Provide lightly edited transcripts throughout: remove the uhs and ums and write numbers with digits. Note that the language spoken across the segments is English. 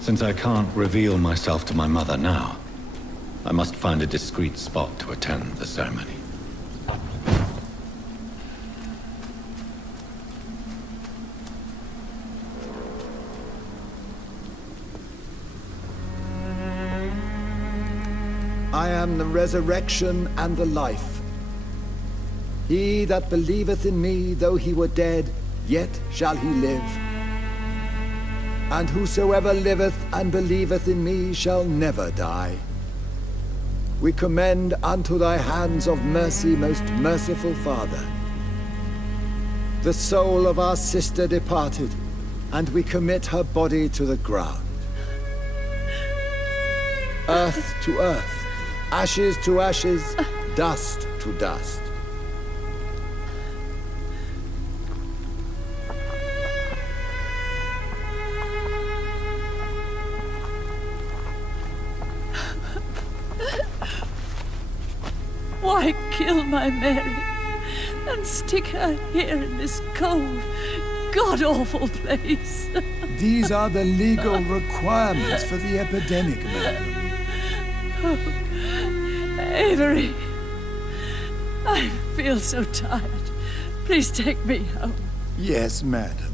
Since I can't reveal myself to my mother now, I must find a discreet spot to attend the ceremony. I am the resurrection and the life. He that believeth in me, though he were dead, yet shall he live. And whosoever liveth and believeth in me shall never die. We commend unto thy hands of mercy, most merciful Father, the soul of our sister departed, and we commit her body to the ground. Earth to earth, ashes to ashes, dust to dust. Why kill my Mary and stick her here in this cold, god-awful place? These are the legal requirements for the epidemic, madam. Oh, Avery, I feel so tired. Please take me home. Yes, madam.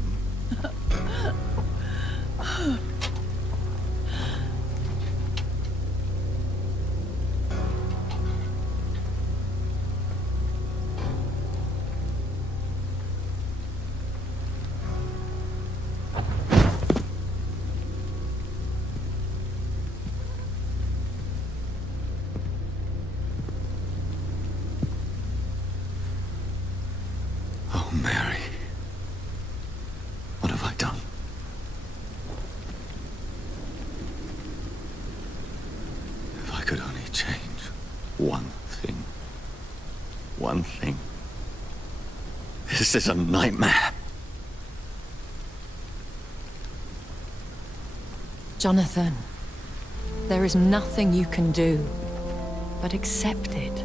Mary, what have I done? If I could only change one thing. One thing. This is a nightmare. Jonathan, there is nothing you can do but accept it.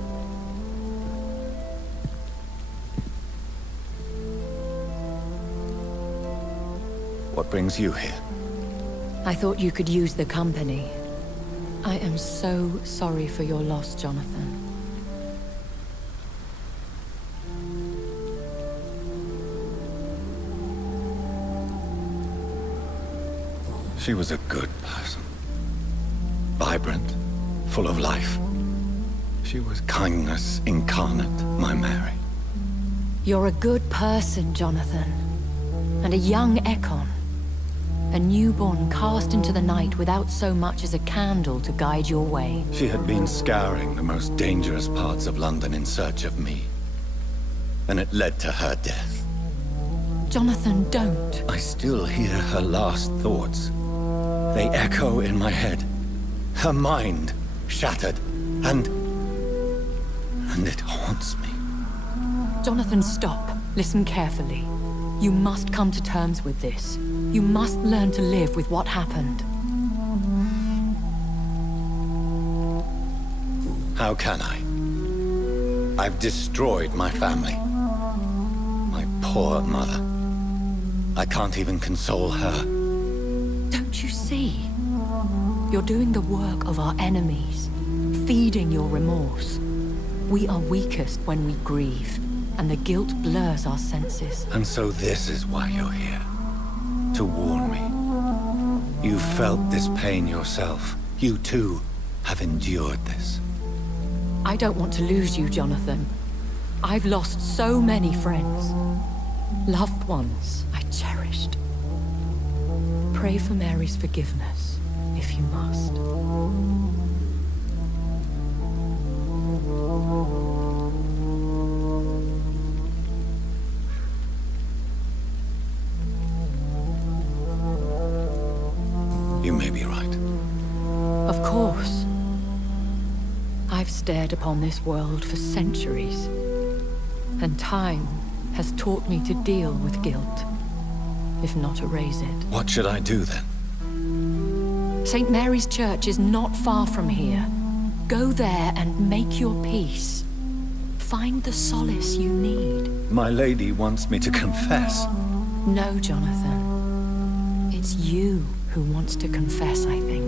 What brings you here? I thought you could use the company. I am so sorry for your loss, Jonathan. She was a good person. Vibrant, full of life. She was kindness incarnate, my Mary. You're a good person, Jonathan. And a young Ekon. A newborn cast into the night without so much as a candle to guide your way. She had been scouring the most dangerous parts of London in search of me. And it led to her death. Jonathan, don't. I still hear her last thoughts. They echo in my head. Her mind shattered, and it haunts me. Jonathan, stop. Listen carefully. You must come to terms with this. You must learn to live with what happened. How can I? I've destroyed my family. My poor mother. I can't even console her. Don't you see? You're doing the work of our enemies, feeding your remorse. We are weakest when we grieve, and the guilt blurs our senses. And so this is why you're here. To warn me. You felt this pain yourself. You too have endured this. I don't want to lose you, Jonathan. I've lost so many friends. Loved ones I cherished. Pray for Mary's forgiveness, if you must. You may be right. Of course. I've stared upon this world for centuries, and time has taught me to deal with guilt, if not erase it. What should I do then? St. Mary's Church is not far from here. Go there and make your peace. Find the solace you need. My lady wants me to confess. No, Jonathan. It's you who wants to confess, I think.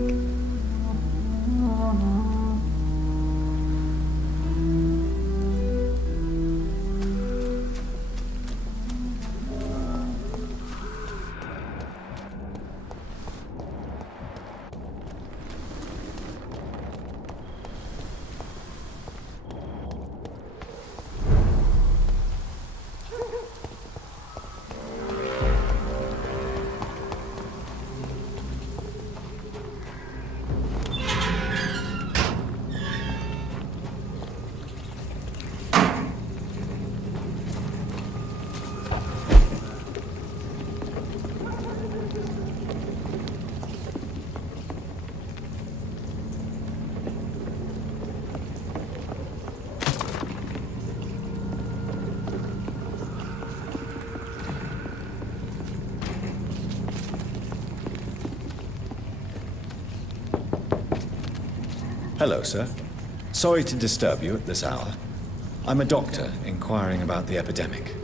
Hello, sir. Sorry to disturb you at this hour. I'm a doctor inquiring about the epidemic.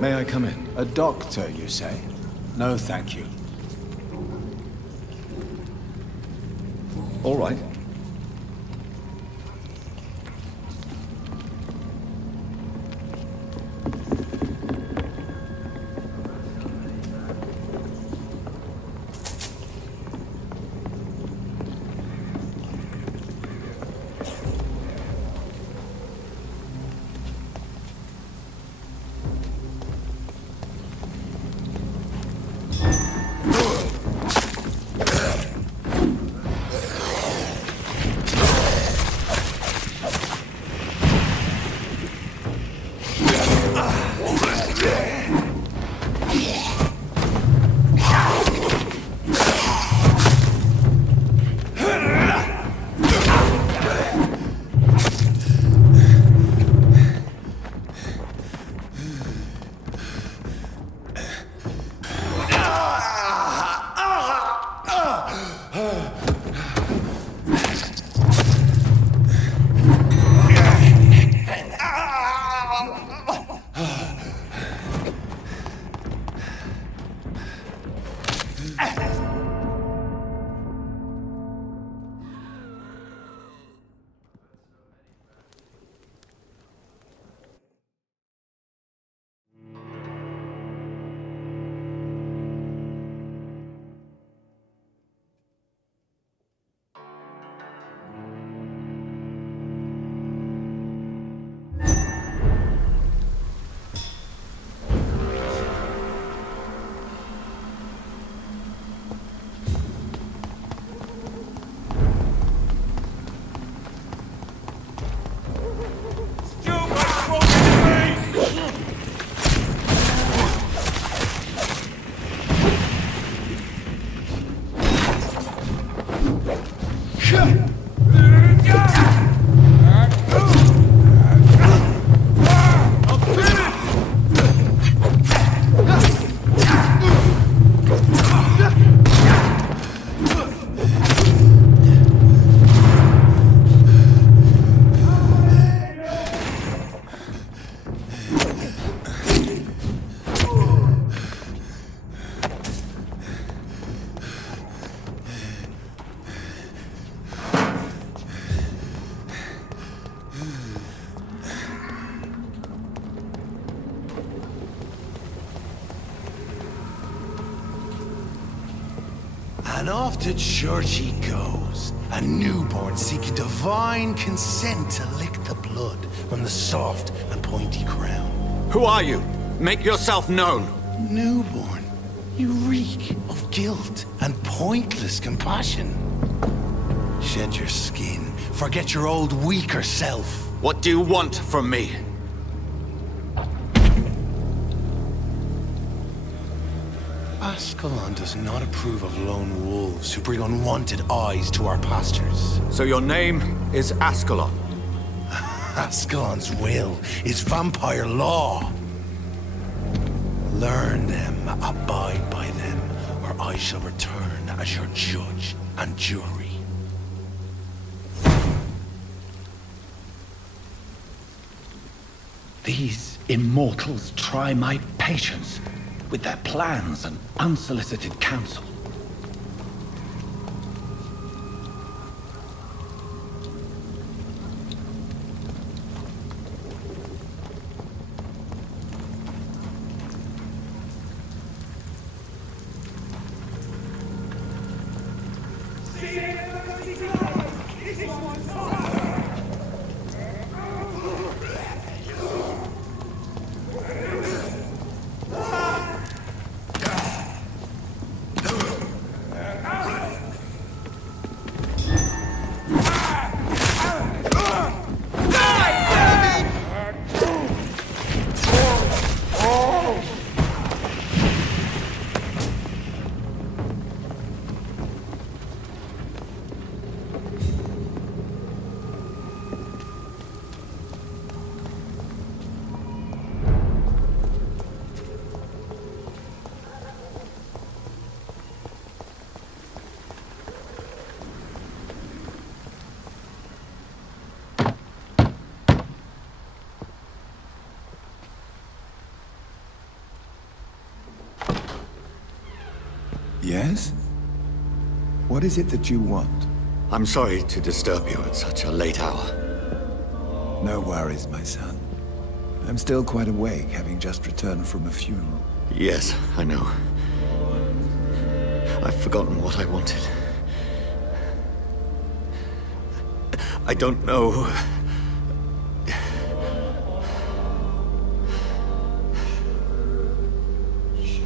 May I come in? A doctor, you say? No, thank you. All right. And off to church he goes, a newborn seeking divine consent to lick the blood from the soft and pointy crown. Who are you? Make yourself known. Newborn, you reek of guilt and pointless compassion. Shed your skin, forget your old weaker self. What do you want from me? Ascalon does not approve of lone wolves who bring unwanted eyes to our pastures. So your name is Ascalon? Ascalon's will is vampire law. Learn them, abide by them, or I shall return as your judge and jury. These immortals try my patience with their plans and unsolicited counsel. Yes? What is it that you want? I'm sorry to disturb you at such a late hour. No worries, my son. I'm still quite awake, having just returned from a funeral. Yes, I know. I've forgotten what I wanted. I don't know.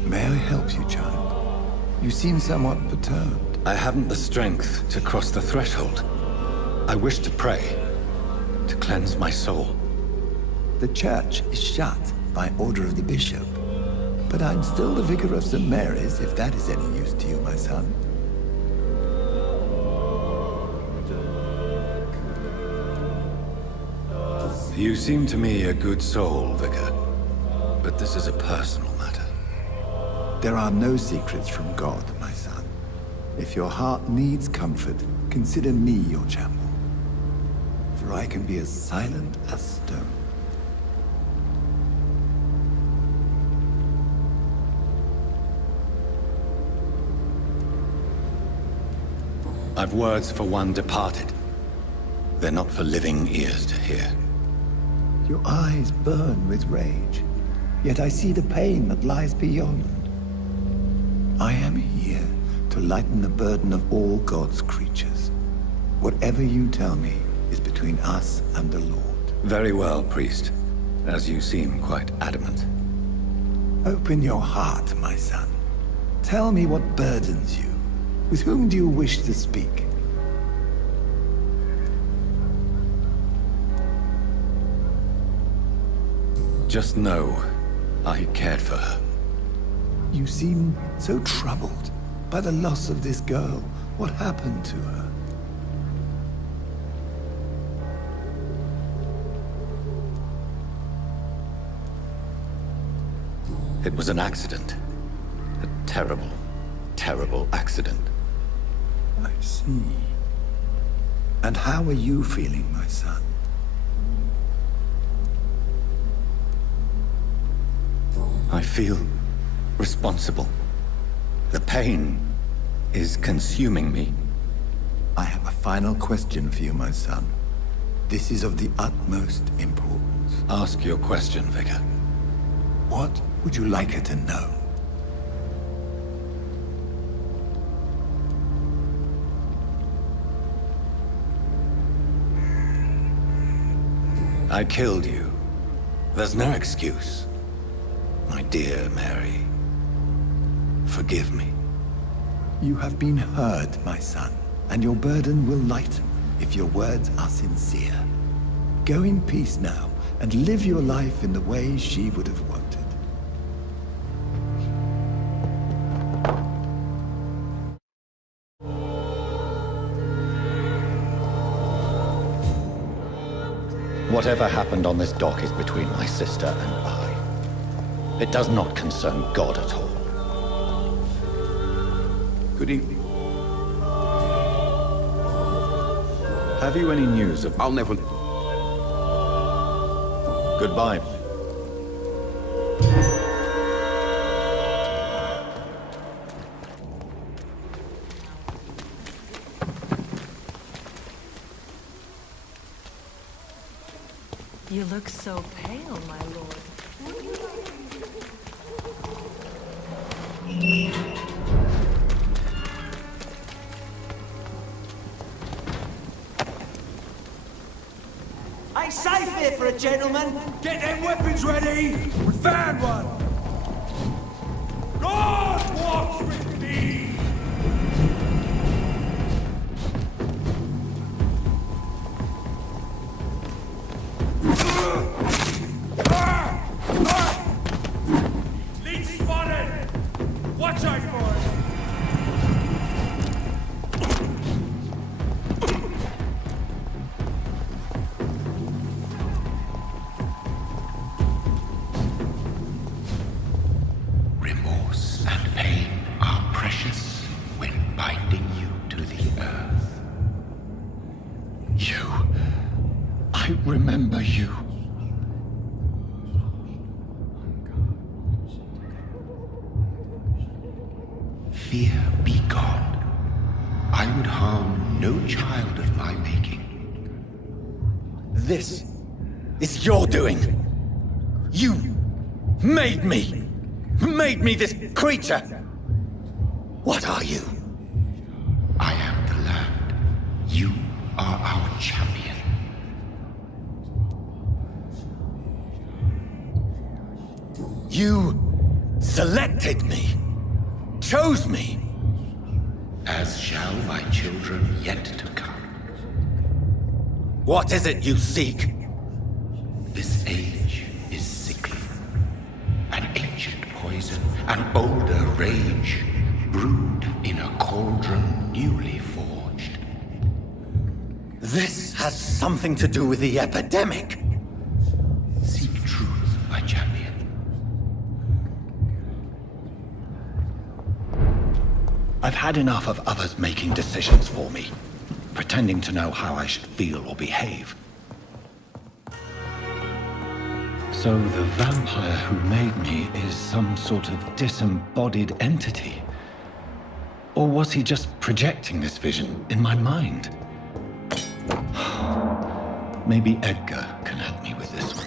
May I help you, child? You seem somewhat perturbed. I haven't the strength to cross the threshold. I wish to pray, to cleanse my soul. The church is shut by order of the bishop. But I'm still the vicar of St. Mary's, if that is any use to you, my son. You seem to me a good soul, Vicar. But this is a personal matter. There are no secrets from God, my son. If your heart needs comfort, consider me your chapel. For I can be as silent as stone. I've words for one departed. They're not for living ears to hear. Your eyes burn with rage, yet I see the pain that lies beyond. I am here to lighten the burden of all God's creatures. Whatever you tell me is between us and the Lord. Very well, priest. As you seem quite adamant. Open your heart, my son. Tell me what burdens you. With whom do you wish to speak? Just know, I cared for her. You seem so troubled by the loss of this girl. What happened to her? It was an accident. A terrible, terrible accident. I see. And how are you feeling, my son? I feel responsible. The pain is consuming me. I have a final question for you, my son. This is of the utmost importance. Ask your question, Vicar. What would you like her to know? I killed you. There's no excuse. My dear Mary, forgive me. You have been heard, my son, and your burden will lighten if your words are sincere. Go in peace now, and live your life in the way she would have wanted. Whatever happened on this dock is between my sister and I. It does not concern God at all. Good evening. Have you any news of... I'll never... Goodbye. You look so pale, my lord. Ain't safe here for a gentleman. Get them weapons ready! We found one! God walks with me! Lead spotted! Watch out for it! Remorse and pain are precious when binding you to the earth. You. I remember you. Fear be gone. I would harm no child of my making. This is your doing. You made me. Made me this creature. What are you? I am the land. You are our champion. You selected me. Chose me. As shall my children yet to come. What is it you seek? This age is sickly. An ancient poison, an older rage, brewed in a cauldron newly forged. This has something to do with the epidemic. Seek truth, my champion. I've had enough of others making decisions for me, pretending to know how I should feel or behave. So the vampire who made me is some sort of disembodied entity? Or was he just projecting this vision in my mind? Maybe Edgar can help me with this one.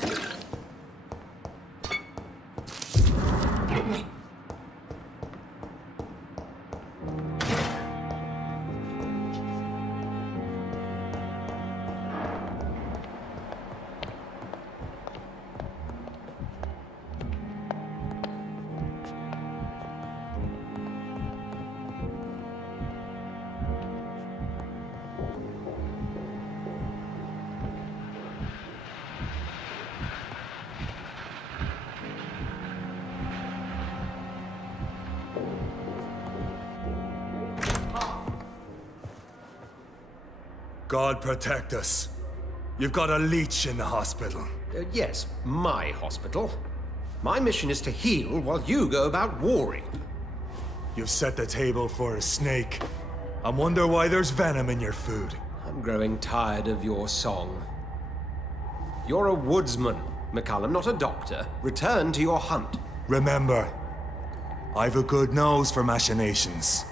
God protect us. You've got a leech in the hospital. Yes, my hospital. My mission is to heal while you go about warring. You've set the table for a snake. I wonder why there's venom in your food. I'm growing tired of your song. You're a woodsman, McCallum, not a doctor. Return to your hunt. Remember, I've a good nose for machinations.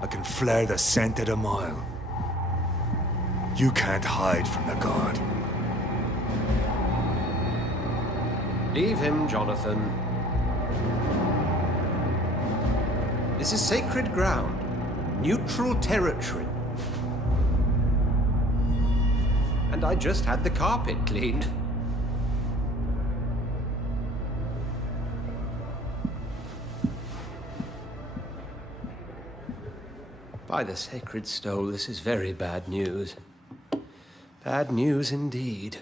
I can flare the scent at a mile. You can't hide from the god. Leave him, Jonathan. This is sacred ground. Neutral territory. And and I just had the carpet cleaned. By the sacred stole, this is very bad news. Bad news indeed.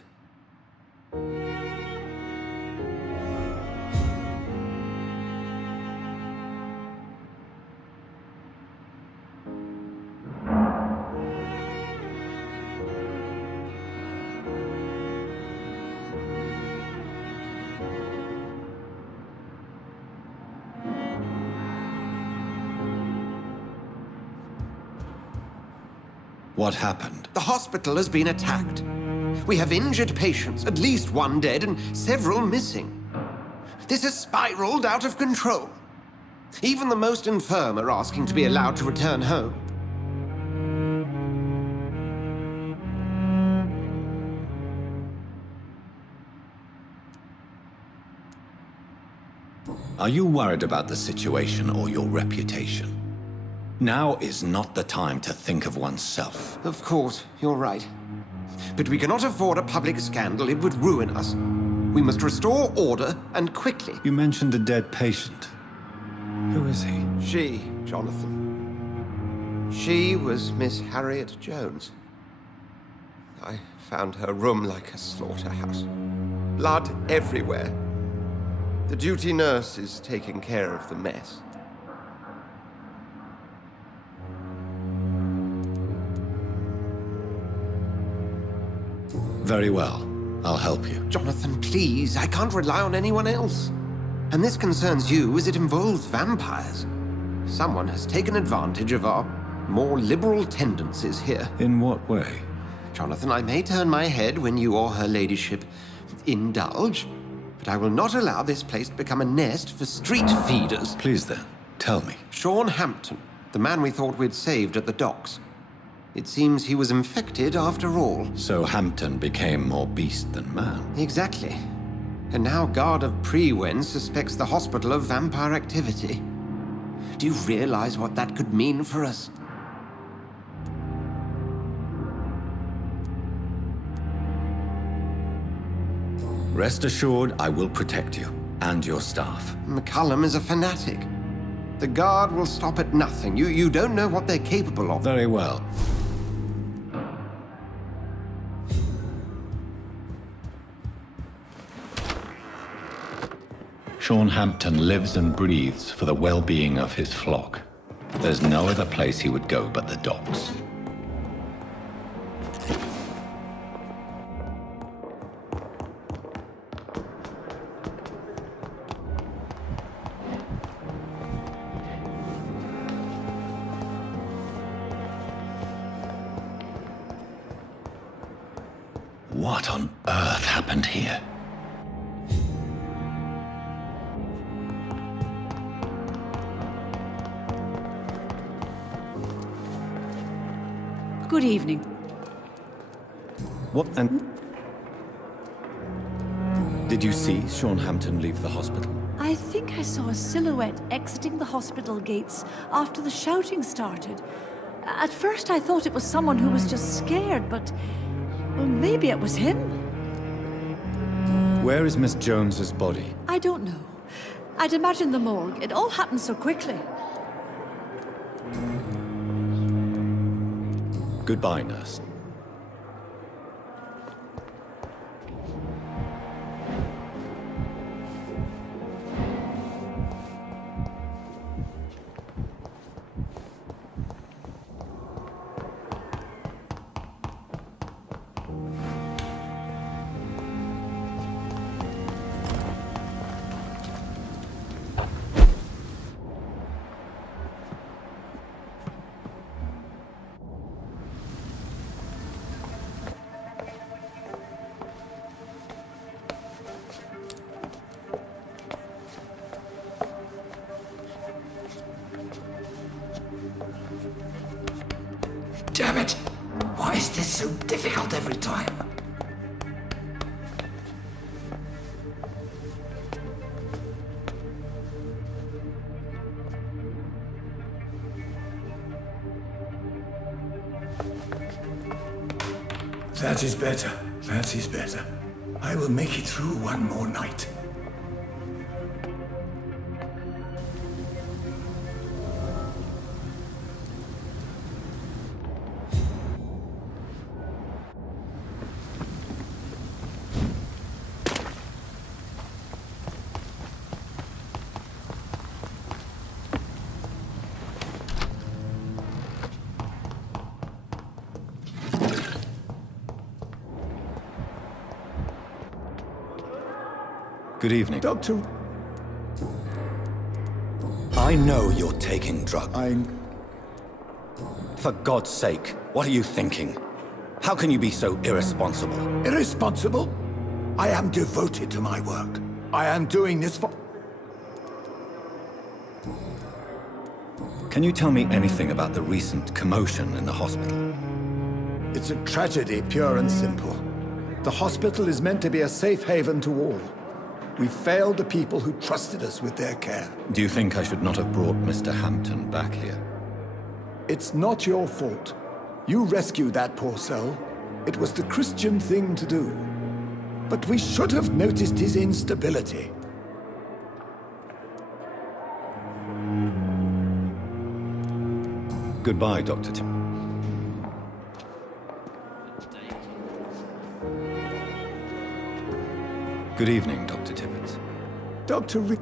What happened? The hospital has been attacked. We have injured patients, at least one dead and several missing. This has spiraled out of control. Even the most infirm are asking to be allowed to return home. Are you worried about the situation or your reputation? Now is not the time to think of oneself. Of course, you're right. But we cannot afford a public scandal. It would ruin us. We must restore order, and quickly. You mentioned a dead patient. Who is he? She, Jonathan. She was Miss Harriet Jones. I found her room like a slaughterhouse. Blood everywhere. The duty nurse is taking care of the mess. Very well. I'll help you. Jonathan, please. I can't rely on anyone else. And this concerns you as it involves vampires. Someone has taken advantage of our more liberal tendencies here. In what way? Jonathan, I may turn my head when you or her ladyship indulge, but I will not allow this place to become a nest for street feeders. Please then, tell me. Sean Hampton, the man we thought we'd saved at the docks. It seems he was infected after all. So Hampton became more beast than man. Exactly. And now Guard of Prewen suspects the hospital of vampire activity. Do you realize what that could mean for us? Rest assured, I will protect you and your staff. McCullum is a fanatic. The Guard will stop at nothing. You don't know what they're capable of. Very well. Sean Hampton lives and breathes for the well-being of his flock. There's no other place he would go but the docks. What on earth happened here? Good evening. What and... Did you see Sean Hampton leave the hospital? I think I saw a silhouette exiting the hospital gates after the shouting started. At first I thought it was someone who was just scared, but... well, maybe it was him. Where is Miss Jones's body? I don't know. I'd imagine the morgue. It all happened so quickly. Goodbye, nurse. Damn it! Why is this so difficult every time? That is better. That is better. I will make it through one more night. Good evening. Doctor, I know you're taking drugs. I'm... For God's sake, what are you thinking? How can you be so irresponsible? irresponsible? I am devoted to my work. I am doing this for... Can you tell me anything about the recent commotion in the hospital? It's a tragedy, pure and simple. The hospital is meant to be a safe haven to all. We failed the people who trusted us with their care. Do you think I should not have brought Mr. Hampton back here? It's not your fault. You rescued that poor soul. It was the Christian thing to do. But we should have noticed his instability. Goodbye, Dr. Tim. Good evening, Dr. Tippett. Dr. Rick...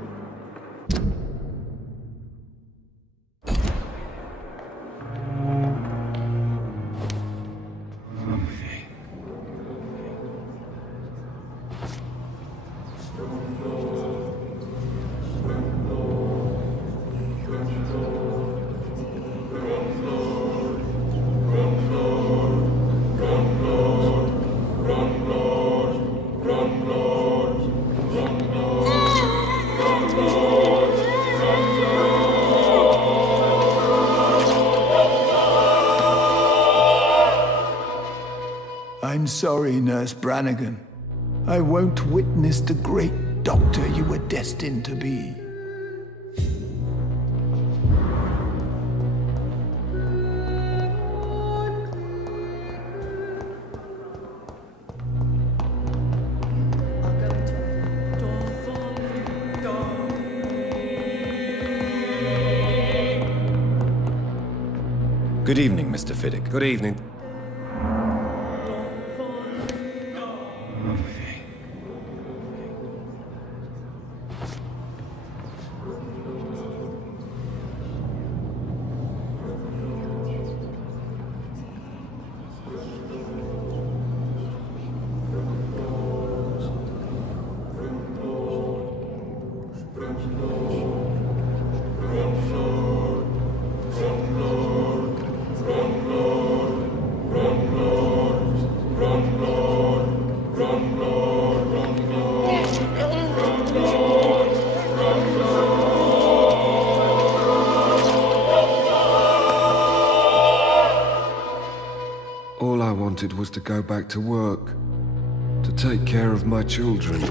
I'm sorry, Nurse Brannigan. I won't witness the great doctor you were destined to be. Good evening, Mr. Fiddick. Good evening. All I wanted was to go back to work, to take care of my children.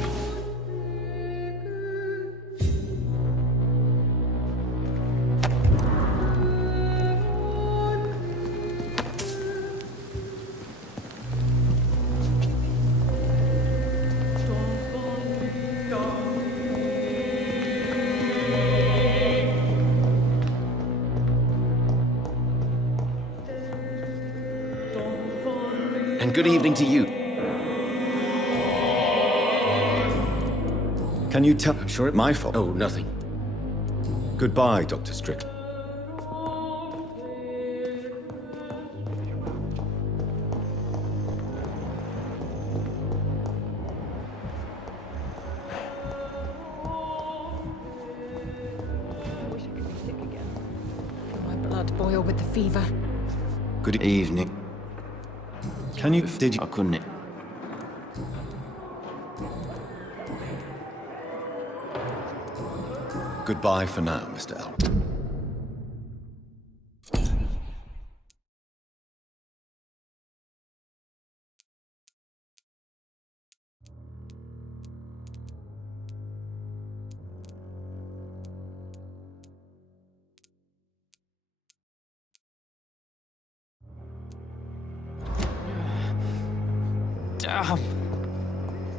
And good evening to you. Can you tell? I'm sure it's my fault. Oh, nothing. Goodbye, Dr. Strickland. My blood boil with the fever. Good evening. Can you... Did you... I couldn't. Goodbye for now, Mr. Elm. Damn.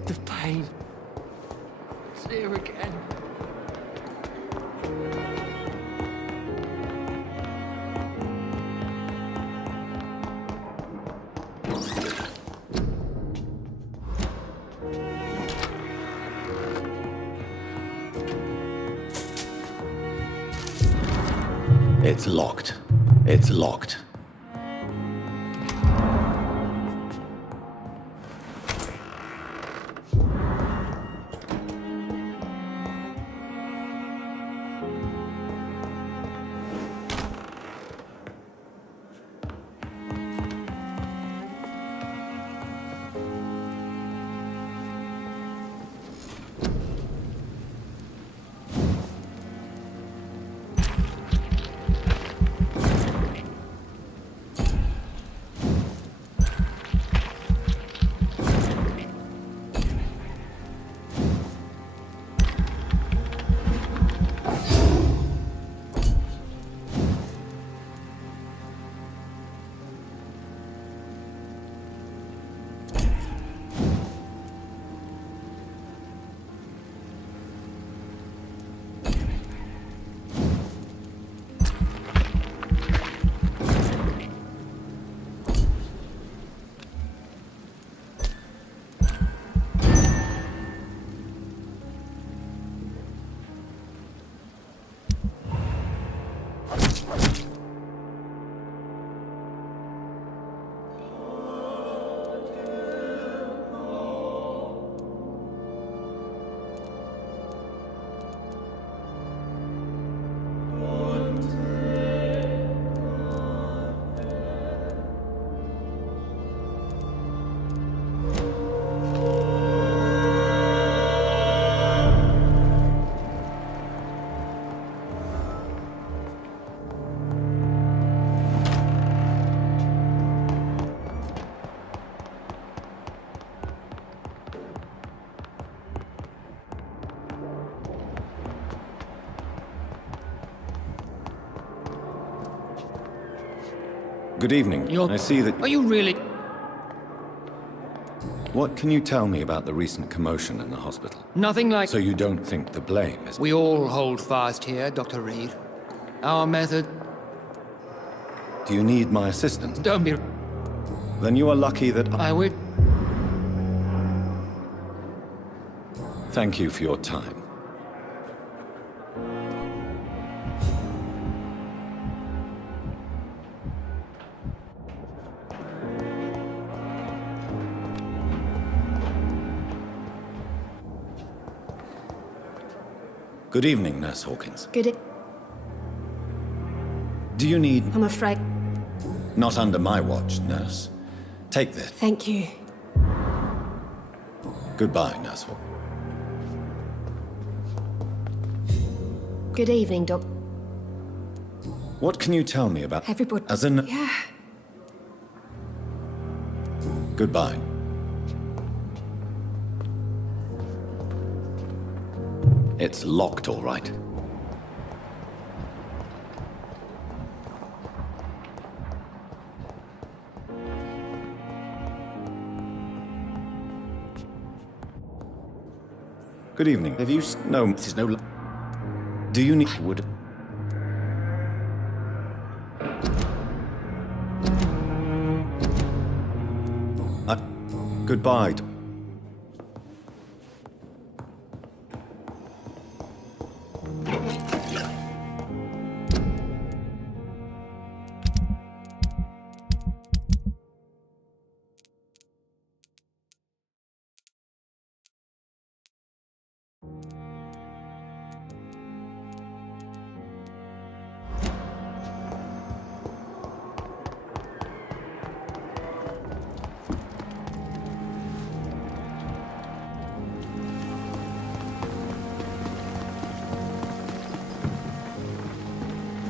The pain. It's here again. It's locked. It's locked. Good evening. I see that... Are you really... What can you tell me about the recent commotion in the hospital? Nothing like... So you don't think the blame is... We all hold fast here, Dr. Reed. Our method... Do you need my assistance? Don't be... Then you are lucky that I would... Thank you for your time. Good evening, Nurse Hawkins. Good. Do you need... I'm afraid... Not under my watch, Nurse. Take this. Thank you. Goodbye, Nurse Hawkins. Good evening, Doc. What can you tell me about... Everybody... As in... Yeah. Goodbye. It's locked, all right. Good evening. Have you... No, this is no... Do you need... I would... Goodbye.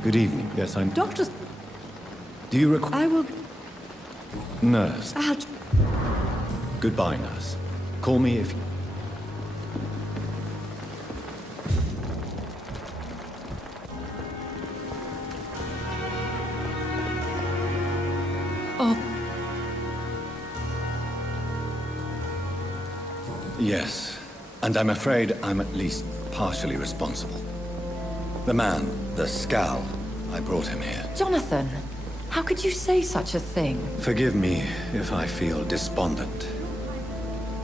Good evening. Yes, I'm... Doctors... Do you require... I will... Nurse. I'll... Goodbye, nurse. Call me if... Oh. Yes, and I'm afraid I'm at least partially responsible. The man, the Scowl, I brought him here. Jonathan, how could you say such a thing? Forgive me if I feel despondent,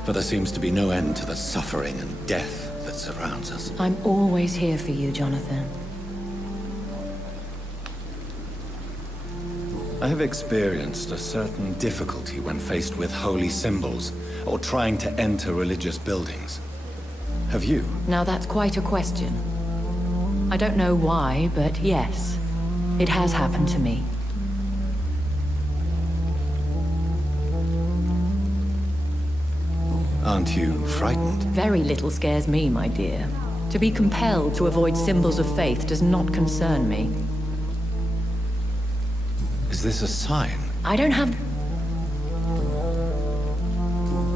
for there seems to be no end to the suffering and death that surrounds us. I'm always here for you, Jonathan. I have experienced a certain difficulty when faced with holy symbols or trying to enter religious buildings. Have you? Now that's quite a question. I don't know why, but yes, it has happened to me. Aren't you frightened? Very little scares me, my dear. To be compelled to avoid symbols of faith does not concern me. Is this a sign? I don't have...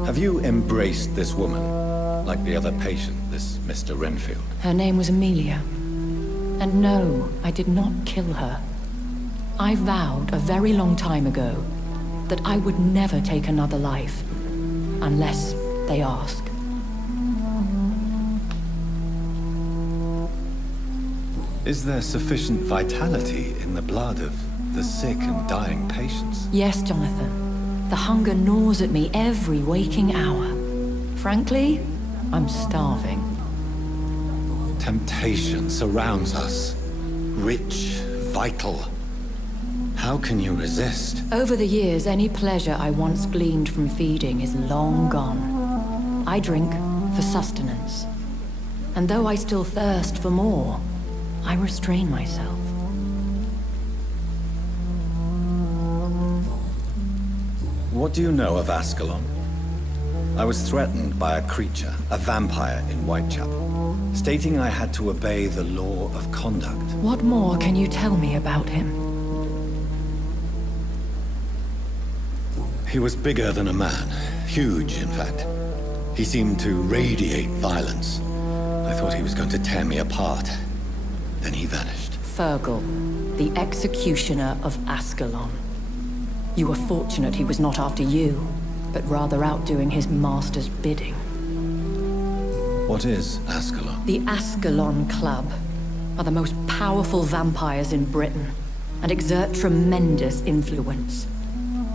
Have you embraced this woman, like the other patient, this Mr. Renfield? Her name was Amelia. And no, I did not kill her. I vowed a very long time ago that I would never take another life, unless they ask. Is there sufficient vitality in the blood of the sick and dying patients? Yes, Jonathan. The hunger gnaws at me every waking hour. Frankly, I'm starving. Temptation surrounds us. Rich, vital. How can you resist? Over the years, any pleasure I once gleaned from feeding is long gone. I drink for sustenance. And though I still thirst for more, I restrain myself. What do you know of Ascalon? I was threatened by a creature, a vampire in Whitechapel, stating I had to obey the law of conduct. What more can you tell me about him? He was bigger than a man. Huge, in fact. He seemed to radiate violence. I thought he was going to tear me apart. Then he vanished. Fergal, the executioner of Ascalon. You were fortunate he was not after you, but rather out doing his master's bidding. What is Ascalon? The Ascalon Club are the most powerful vampires in Britain and exert tremendous influence.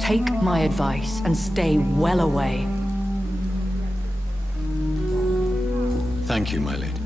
Take my advice and stay well away. Thank you, my lady.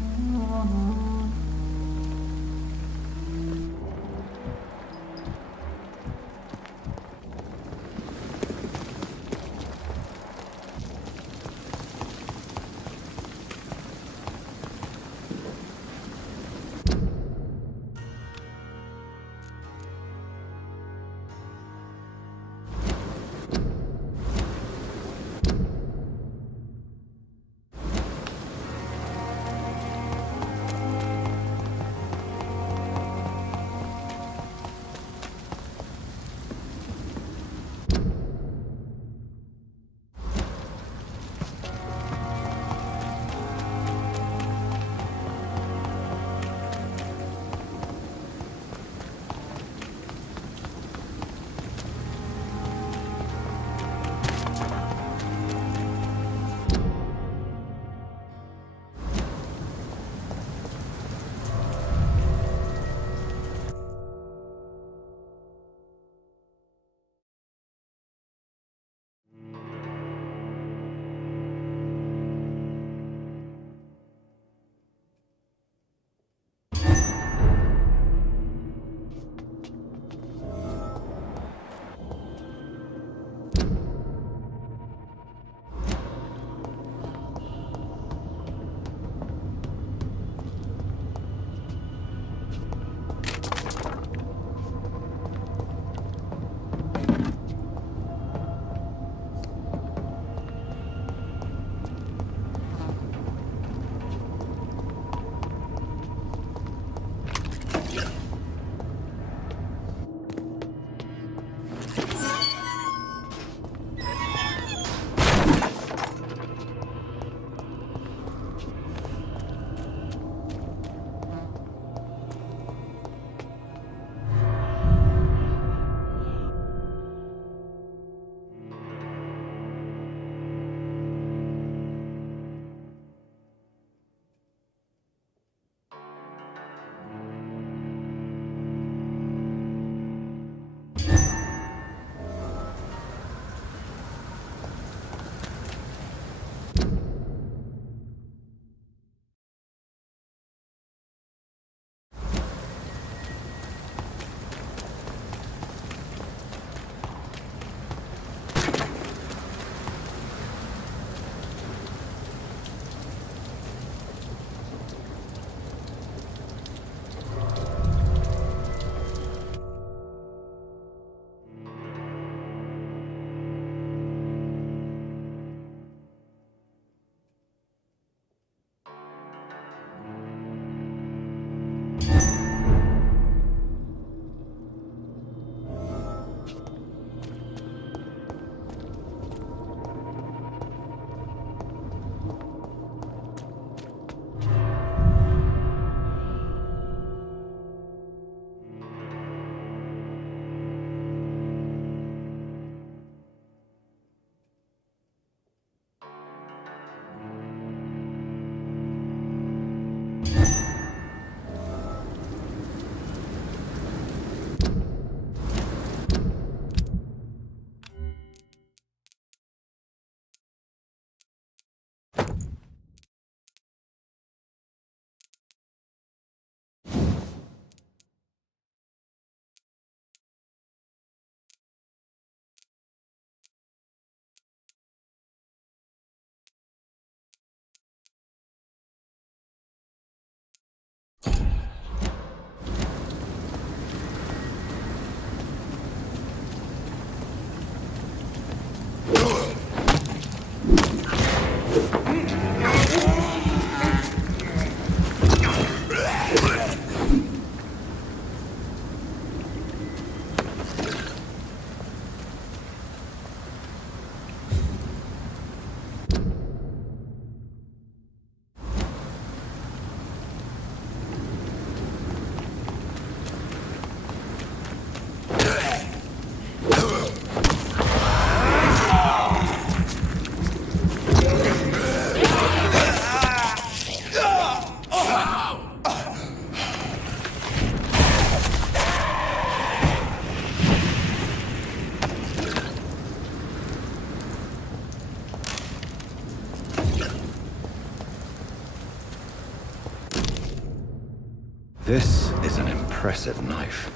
This is an impressive knife.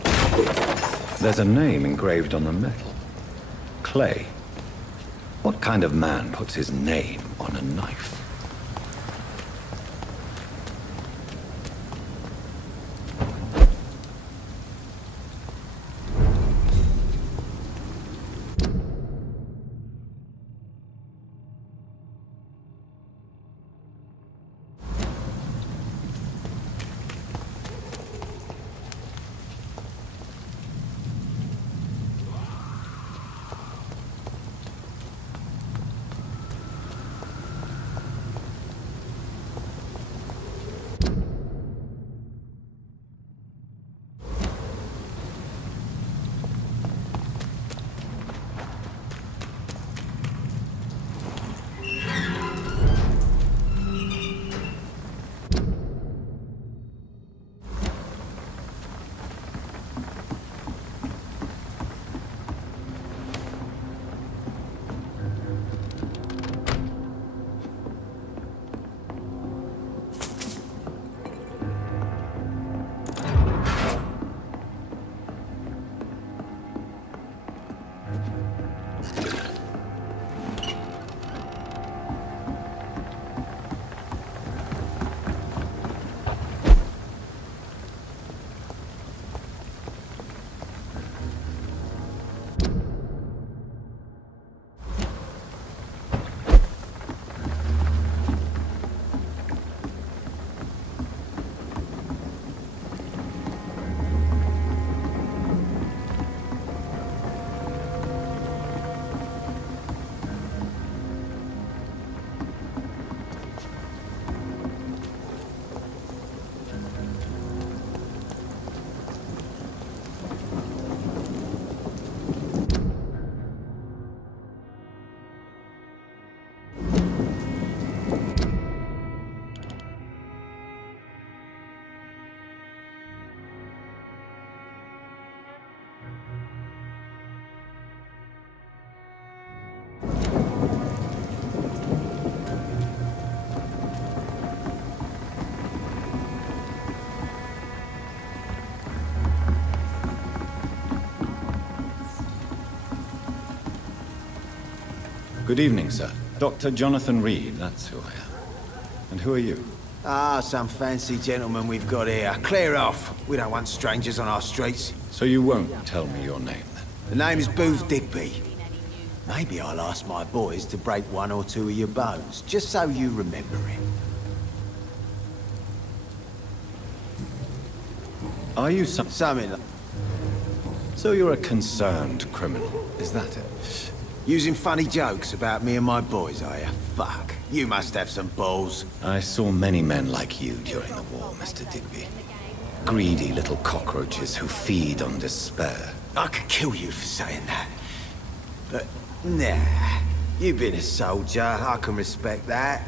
There's a name engraved on the metal. Clay. What kind of man puts his name on a knife? Good evening, sir. Dr. Jonathan Reed, that's who I am. And who are you? Ah, some fancy gentleman we've got here. Clear off. We don't want strangers on our streets. So you won't tell me your name, then? The name is Booth Digby. Maybe I'll ask my boys to break one or two of your bones, just so you remember him. Are you Something like... So you're a concerned criminal, is that it? Using funny jokes about me and my boys, are you? Fuck. You must have some balls. I saw many men like you during the war, Mr. Digby. Greedy little cockroaches who feed on despair. I could kill you for saying that. But, nah. You've been a soldier. I can respect that.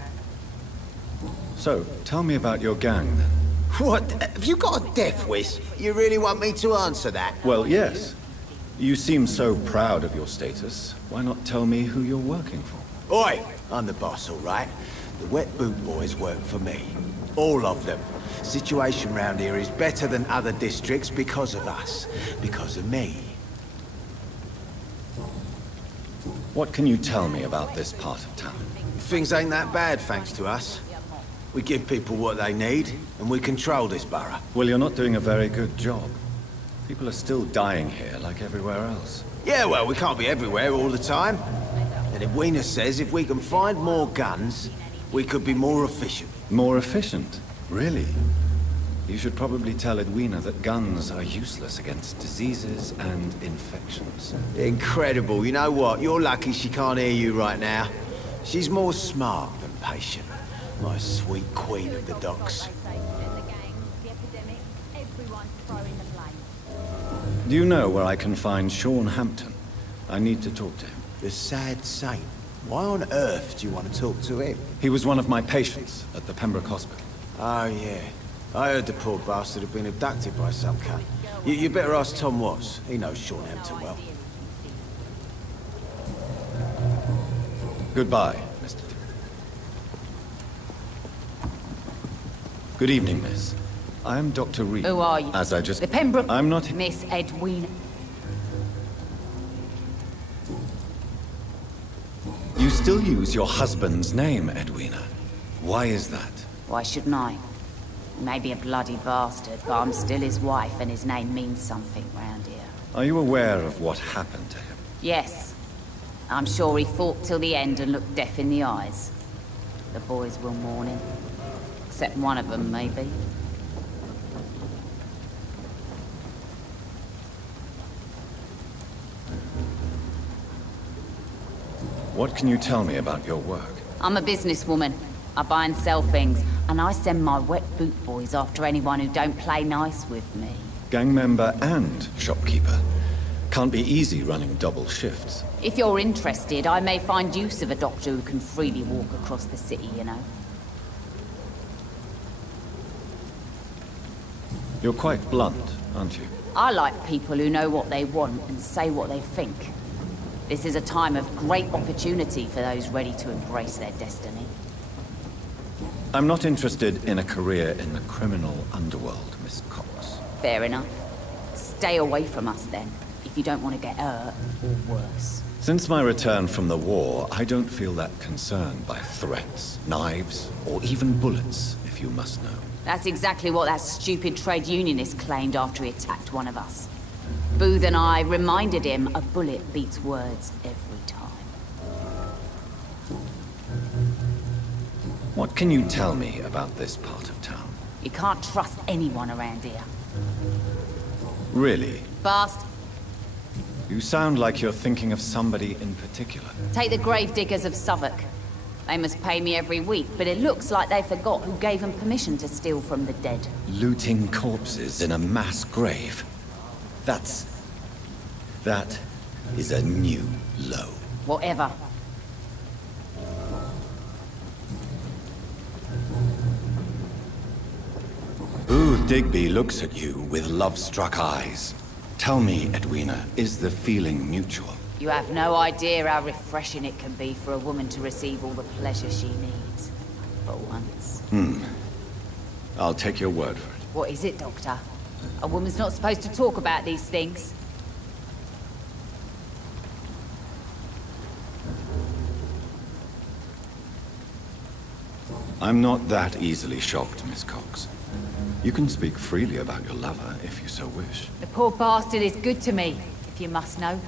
So, tell me about your gang, then. What? Have you got a death wish? You really want me to answer that? Well, yes. You seem so proud of your status. Why not tell me who you're working for? Oi! I'm the boss, all right? The Wet Boot Boys work for me. All of them. Situation round here is better than other districts because of us. Because of me. What can you tell me about this part of town? Things ain't that bad, thanks to us. We give people what they need, and we control this borough. Well, you're not doing a very good job. People are still dying here, like everywhere else. Yeah, well, we can't be everywhere all the time. And Edwina says if we can find more guns, we could be more efficient. More efficient? Really? You should probably tell Edwina that guns are useless against diseases and infections. Incredible. You know what? You're lucky she can't hear you right now. She's more smart than patient. My sweet queen of the docks. Do you know where I can find Sean Hampton? I need to talk to him. The sad saint. Why on earth do you want to talk to him? He was one of my patients at the Pembroke Hospital. Oh, yeah. I heard the poor bastard had been abducted by some cunt. You better ask Tom Watts. He knows Sean Hampton well. Goodbye, Mr. Digby. Good evening, miss. I am Dr. Reed. Who are you? As I just... The Pembroke... I'm not... Miss Edwina. You still use your husband's name, Edwina. Why is that? Why shouldn't I? He may be a bloody bastard, but I'm still his wife, and his name means something round here. Are you aware of what happened to him? Yes. I'm sure he fought till the end and looked death in the eyes. The boys will mourn him. Except one of them, maybe. What can you tell me about your work? I'm a businesswoman. I buy and sell things, and I send my wet boot boys after anyone who don't play nice with me. Gang member and shopkeeper. Can't be easy running double shifts. If you're interested, I may find use of a doctor who can freely walk across the city, you know. You're quite blunt, aren't you? I like people who know what they want and say what they think. This is a time of great opportunity for those ready to embrace their destiny. I'm not interested in a career in the criminal underworld, Miss Cox. Fair enough. Stay away from us then, if you don't want to get hurt, or worse. Since my return from the war, I don't feel that concerned by threats, knives, or even bullets, if you must know. That's exactly what that stupid trade unionist claimed after he attacked one of us. Booth and I reminded him a bullet beats words every time. What can you tell me about this part of town? You can't trust anyone around here. Really? Fast. You sound like you're thinking of somebody in particular. Take the gravediggers of Southwark. They must pay me every week, but it looks like they forgot who gave them permission to steal from the dead. Looting corpses in a mass grave. That is a new low. Whatever. Booth Digby looks at you with love-struck eyes. Tell me, Edwina, is the feeling mutual? You have no idea how refreshing it can be for a woman to receive all the pleasure she needs. For once. I'll take your word for it. What is it, Doctor? A woman's not supposed to talk about these things. I'm not that easily shocked, Miss Cox. You can speak freely about your lover, if you so wish. The poor bastard is good to me, if you must know.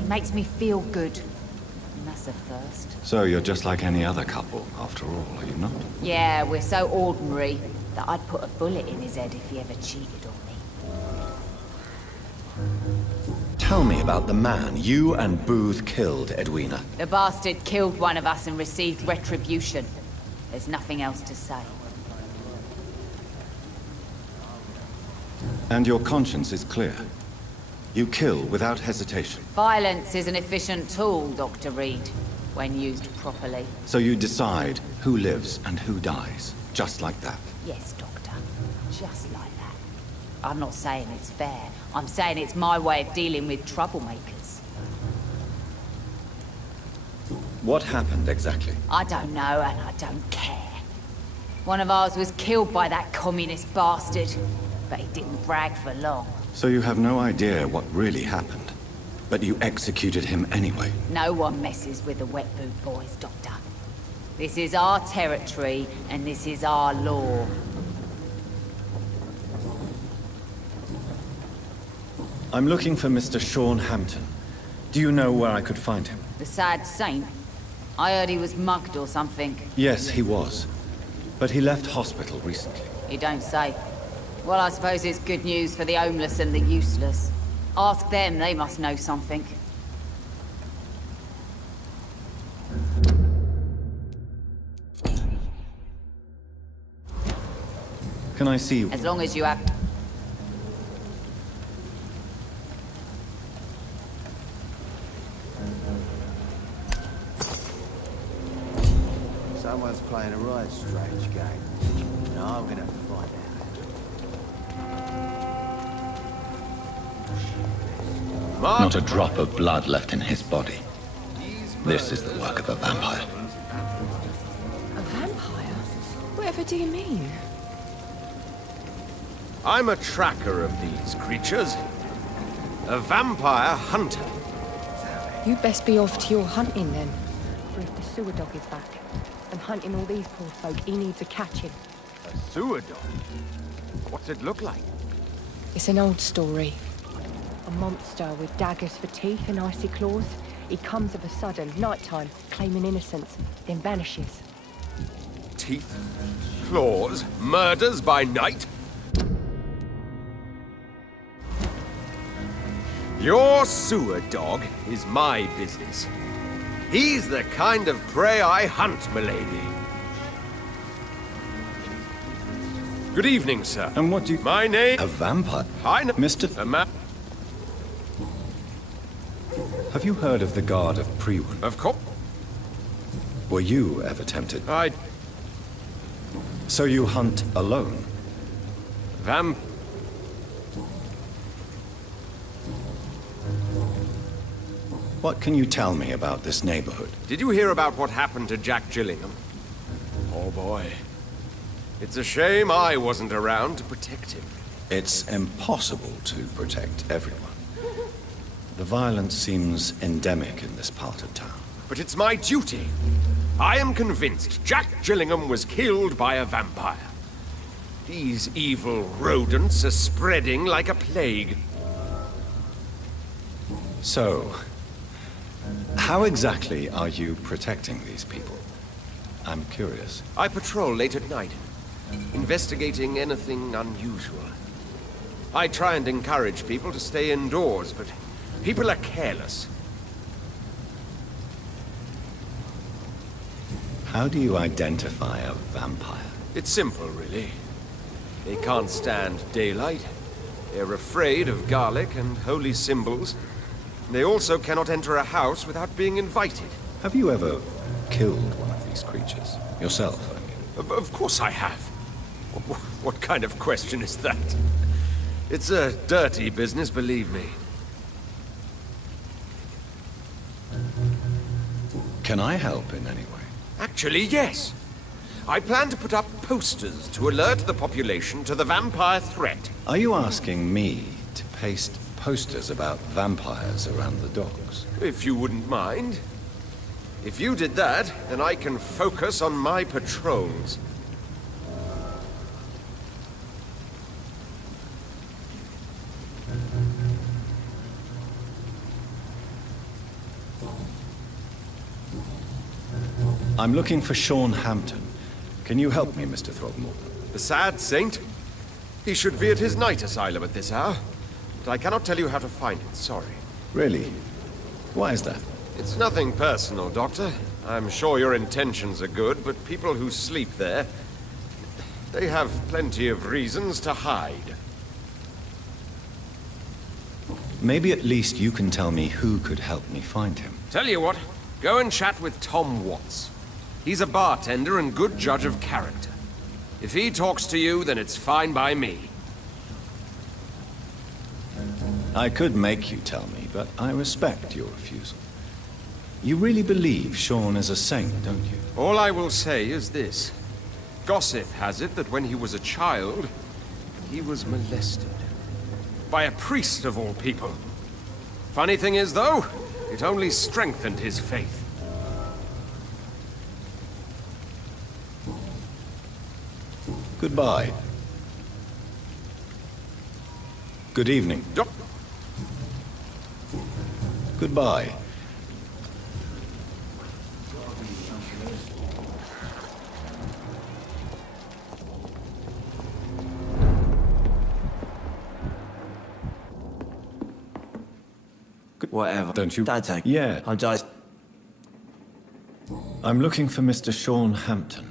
He makes me feel good. And that's a first. So you're just like any other couple, after all, are you not? Yeah, we're so ordinary that I'd put a bullet in his head if he ever cheated on me. Tell me about the man you and Booth killed, Edwina. The bastard killed one of us and received retribution. There's nothing else to say. And your conscience is clear. You kill without hesitation. Violence is an efficient tool, Dr. Reed, when used properly. So you decide who lives and who dies, just like that. Yes, Doctor. Just like that. I'm not saying it's fair. I'm saying it's my way of dealing with troublemakers. What happened exactly? I don't know, and I don't care. One of ours was killed by that communist bastard, but he didn't brag for long. So you have no idea what really happened, but you executed him anyway. No one messes with the wet boot boys, Doctor. This is our territory, and this is our law. I'm looking for Mr. Sean Hampton. Do you know where I could find him? The sad saint? I heard he was mugged or something. Yes, he was. But he left hospital recently. You don't say. Well, I suppose it's good news for the homeless and the useless. Ask them, they must know something. Can I see you? As long as you have... Someone's playing a right strange game. Now I'm gonna find out. Not a drop of blood left in his body. This is the work of a vampire. A vampire? Whatever do you mean? I'm a tracker of these creatures. A vampire hunter. You'd best be off to your hunting then. For if the sewer dog is back and hunting all these poor folk, he needs a catching. A sewer dog? What's it look like? It's an old story. A monster with daggers for teeth and icy claws. He comes of a sudden, nighttime, claiming innocence, then vanishes. Teeth, claws, murders by night? Your sewer dog is my business. He's the kind of prey I hunt, milady. Good evening, sir. And what do you... My name... A vampire? I know... Mr. A map... Have you heard of the Guard of Priwen? Of course. Were you ever tempted? I... So you hunt alone? What can you tell me about this neighborhood? Did you hear about what happened to Jack Gillingham? Oh boy. It's a shame I wasn't around to protect him. It's impossible to protect everyone. The violence seems endemic in this part of town. But it's my duty. I am convinced Jack Gillingham was killed by a vampire. These evil rodents are spreading like a plague. So, how exactly are you protecting these people? I'm curious. I patrol late at night, investigating anything unusual. I try and encourage people to stay indoors, but people are careless. How do you identify a vampire? It's simple, really. They can't stand daylight. They're afraid of garlic and holy symbols. They also cannot enter a house without being invited. Have you ever killed one of these creatures? Yourself, I mean. Of course I have. What kind of question is that? It's a dirty business, believe me. Can I help in any way? Actually, yes. I plan to put up posters to alert the population to the vampire threat. Are you asking me to paste posters about vampires around the docks? If you wouldn't mind. If you did that, then I can focus on my patrols. I'm looking for Sean Hampton. Can you help me, Mr. Throgmorton? The sad saint? He should be at his night asylum at this hour. But I cannot tell you how to find it, sorry. Really? Why is that? It's nothing personal, Doctor. I'm sure your intentions are good, but people who sleep there, they have plenty of reasons to hide. Maybe at least you can tell me who could help me find him. Tell you what, go and chat with Tom Watts. He's a bartender and good judge of character. If he talks to you, then it's fine by me. I could make you tell me, but I respect your refusal. You really believe Sean is a saint, don't you? All I will say is this. Gossip has it that when he was a child, he was molested. By a priest of all people. Funny thing is, though, it only strengthened his faith. Goodbye. Good evening. Goodbye. Whatever. Don't you? Don't take. Yeah. I'm just... I'm looking for Mr. Sean Hampton.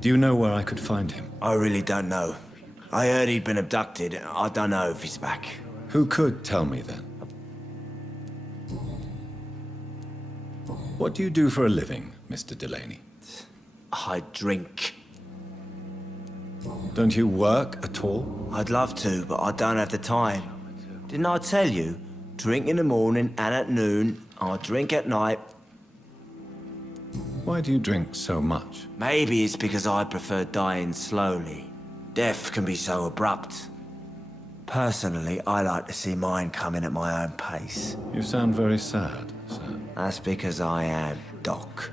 Do you know where I could find him? I really don't know. I heard he'd been abducted. I don't know if he's back. Who could tell me then? What do you do for a living, Mr. Delaney? I drink. Don't you work at all? I'd love to, but I don't have the time. Didn't I tell you? Drink in the morning and at noon. I drink at night. Why do you drink so much? Maybe it's because I prefer dying slowly. Death can be so abrupt. Personally, I like to see mine coming at my own pace. You sound very sad, sir. That's because I am Doc.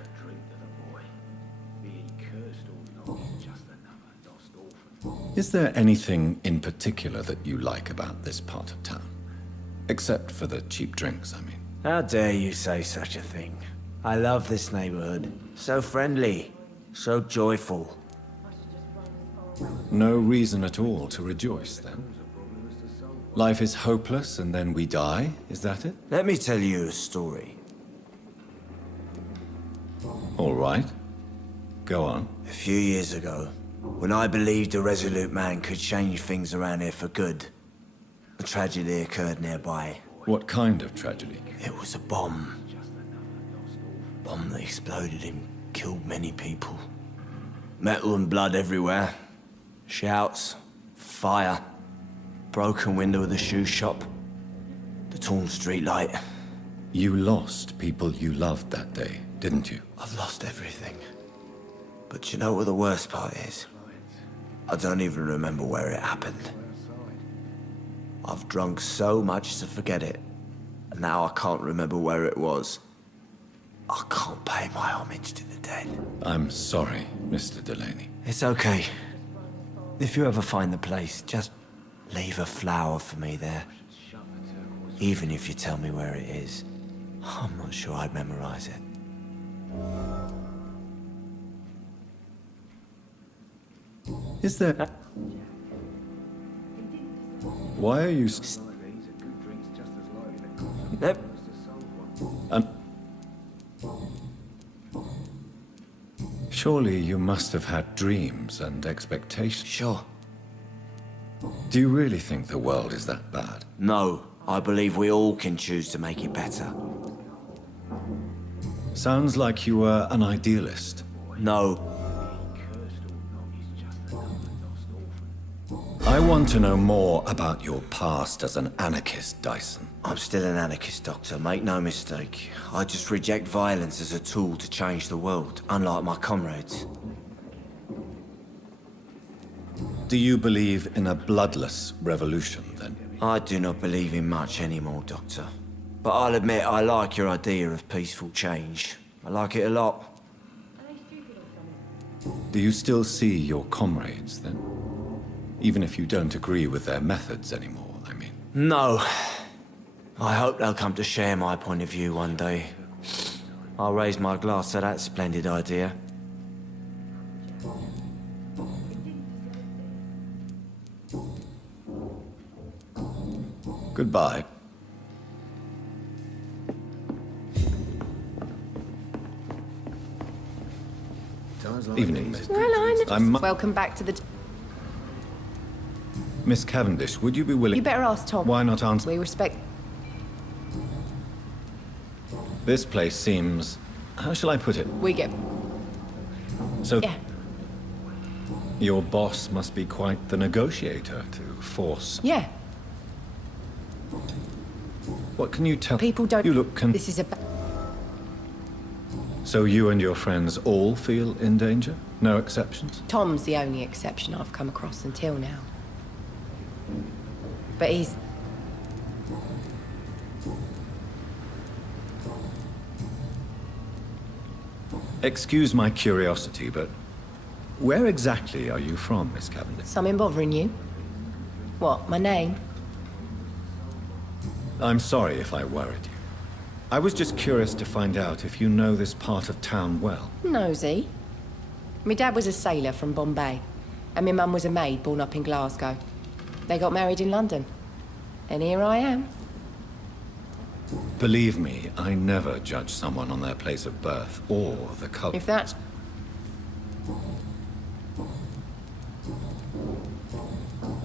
Is there anything in particular that you like about this part of town? Except for the cheap drinks, I mean. How dare you say such a thing? I love this neighborhood. So friendly, so joyful. No reason at all to rejoice, then? Life is hopeless and then we die, is that it? Let me tell you a story. All right. Go on. A few years ago, when I believed a resolute man could change things around here for good, a tragedy occurred nearby. What kind of tragedy? It was a bomb. Bomb that exploded and killed many people. Metal and blood everywhere. Shouts, fire, broken window of the shoe shop, the torn street light. You lost people you loved that day, didn't you? I've lost everything. But you know what the worst part is? I don't even remember where it happened. I've drunk so much to forget it, and now I can't remember where it was. I can't pay my homage to the dead. I'm sorry, Mr. Delaney. It's okay. If you ever find the place, just leave a flower for me there. Even if you tell me where it is, I'm not sure I'd memorize it. Is there... Why are you... Surely you must have had dreams and expectations. Sure. Do you really think the world is that bad? No, I believe we all can choose to make it better. Sounds like you were an idealist. No. I want to know more about your past as an anarchist, Dyson. I'm still an anarchist, Doctor, make no mistake. I just reject violence as a tool to change the world, unlike my comrades. Do you believe in a bloodless revolution, then? I do not believe in much anymore, Doctor. But I'll admit I like your idea of peaceful change. I like it a lot. Do you still see your comrades, then? Even if you don't agree with their methods anymore, I mean. No. I hope they'll come to share my point of view one day. I'll raise my glass to that splendid idea. Goodbye. Evening, Miss. Welcome back to the... Miss Cavendish, would you be willing... You better ask Tom. Why not answer... We respect... This place seems... How shall I put it? We get... So... Yeah. Your boss must be quite the negotiator to force... Yeah. What can you tell... People don't... You look... This is a... So you and your friends all feel in danger? No exceptions? Tom's the only exception I've come across until now. But he's... Excuse my curiosity, but where exactly are you from, Miss Cavendish? Something bothering you? What, my name? I'm sorry if I worried you. I was just curious to find out if you know this part of town well. Nosy. My dad was a sailor from Bombay, and my mum was a maid born up in Glasgow. They got married in London. And here I am. Believe me, I never judge someone on their place of birth or the color. If that's...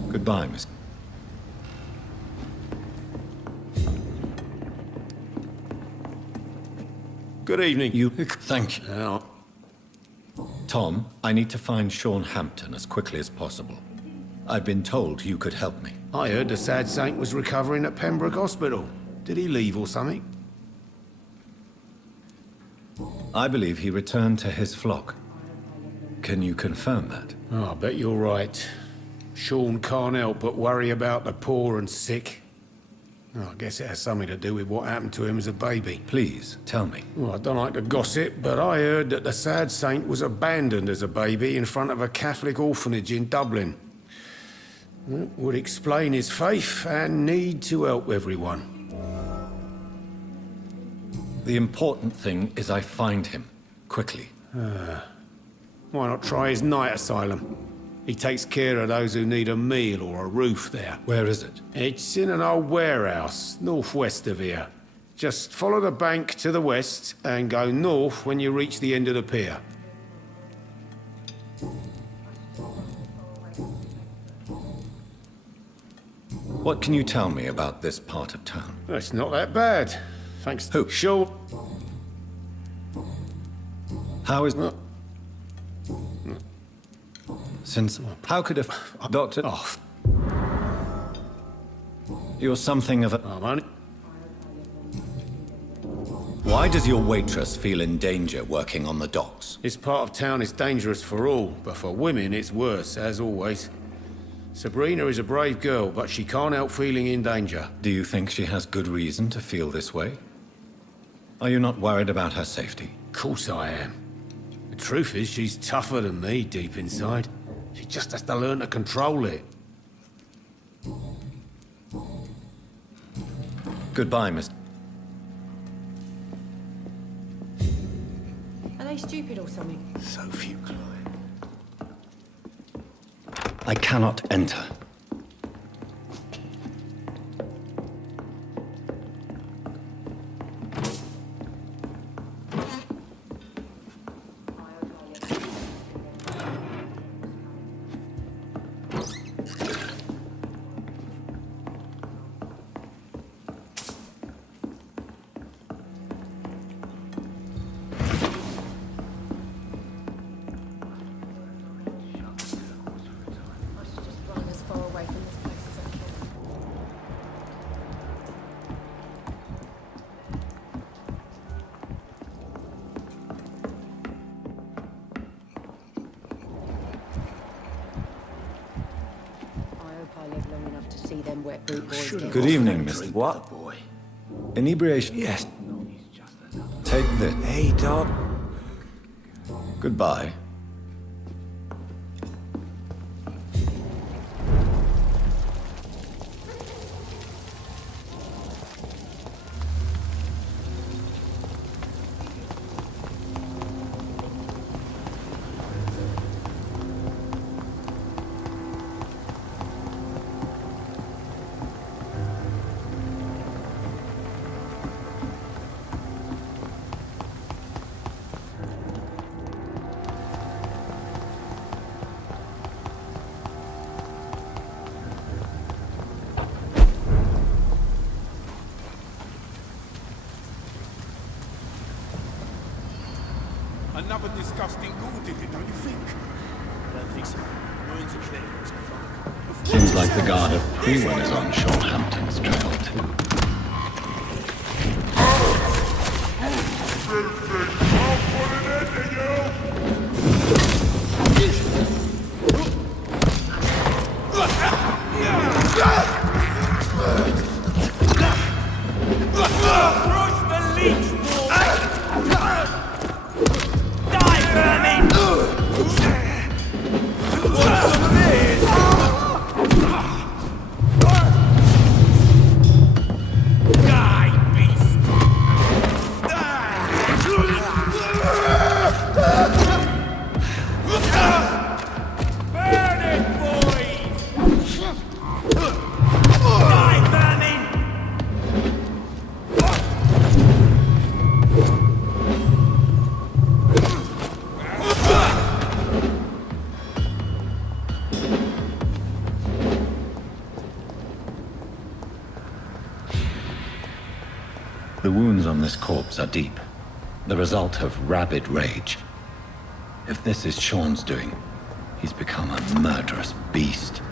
Goodbye, Miss... Good evening. Thank you. Tom, I need to find Sean Hampton as quickly as possible. I've been told you could help me. I heard the sad saint was recovering at Pembroke Hospital. Did he leave or something? I believe he returned to his flock. Can you confirm that? Oh, I bet you're right. Sean can't help but worry about the poor and sick. Oh, I guess it has something to do with what happened to him as a baby. Please, tell me. Well, I don't like to gossip, but I heard that the sad saint was abandoned as a baby in front of a Catholic orphanage in Dublin. That would explain his faith and need to help everyone. The important thing is I find him, quickly. Why not try his night asylum? He takes care of those who need a meal or a roof there. Where is it? It's in an old warehouse, northwest of here. Just follow the bank to the west and go north when you reach the end of the pier. What can you tell me about this part of town? It's not that bad. Thanks to... Who? Sure. How is... Since... How could a... Doctor... Oh. You're something of a... Why does your waitress feel in danger working on the docks? This part of town is dangerous for all, but for women it's worse, as always. Sabrina is a brave girl, but she can't help feeling in danger. Do you think she has good reason to feel this way? Are you not worried about her safety? Of course I am. The truth is, she's tougher than me deep inside. She just has to learn to control it. Goodbye, Miss... Are they stupid or something? So few, Chloe. I cannot enter. Good evening, Mr. What? Inebriation. Yes. Take this. Hey, Doc. Goodbye. Another disgusting ghoul did it, don't you think? I don't think so. Ruins are clear, it's fine. Seems like the guard of Prewin is on Sean Hampton's trail too. I'll put an end to Brush the leech, die, vermin! What's some of this? Die, beast! Burn it, boys! Die, vermin! The wounds on this corpse are deep, the result of rabid rage. If this is Sean's doing, he's become a murderous beast.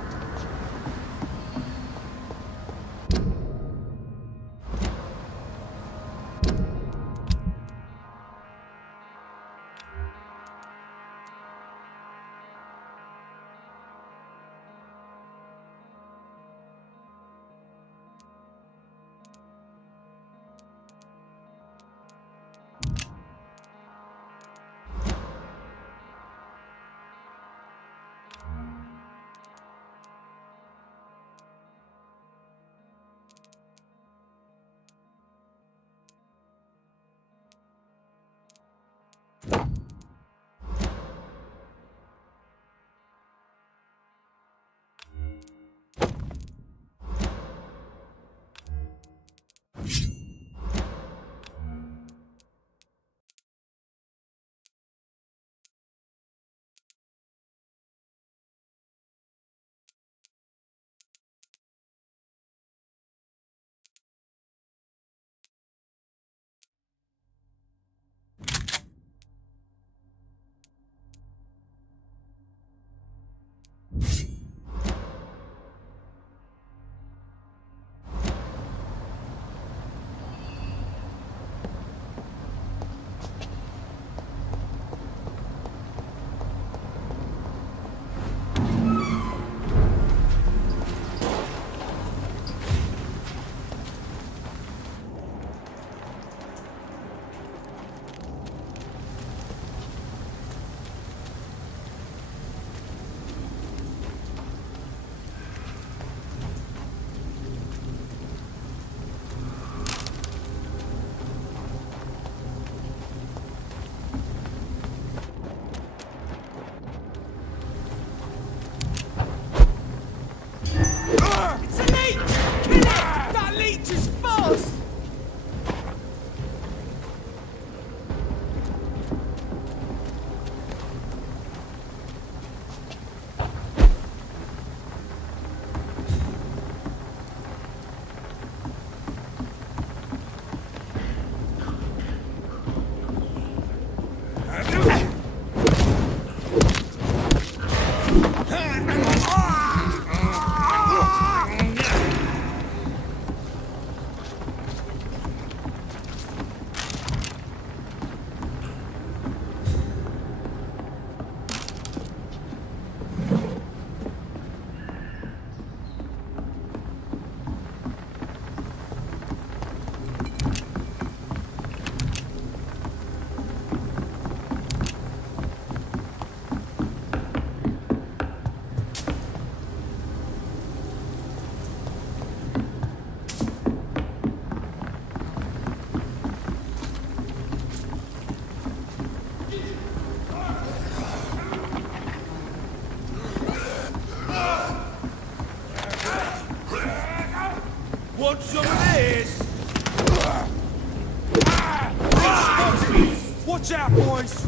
Watch out, boys!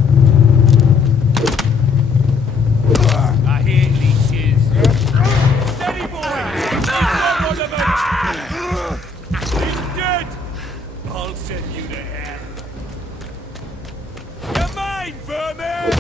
I hear leeches. Steady, boy! Not one of them! He's dead! I'll send you to hell. You're mine, vermin!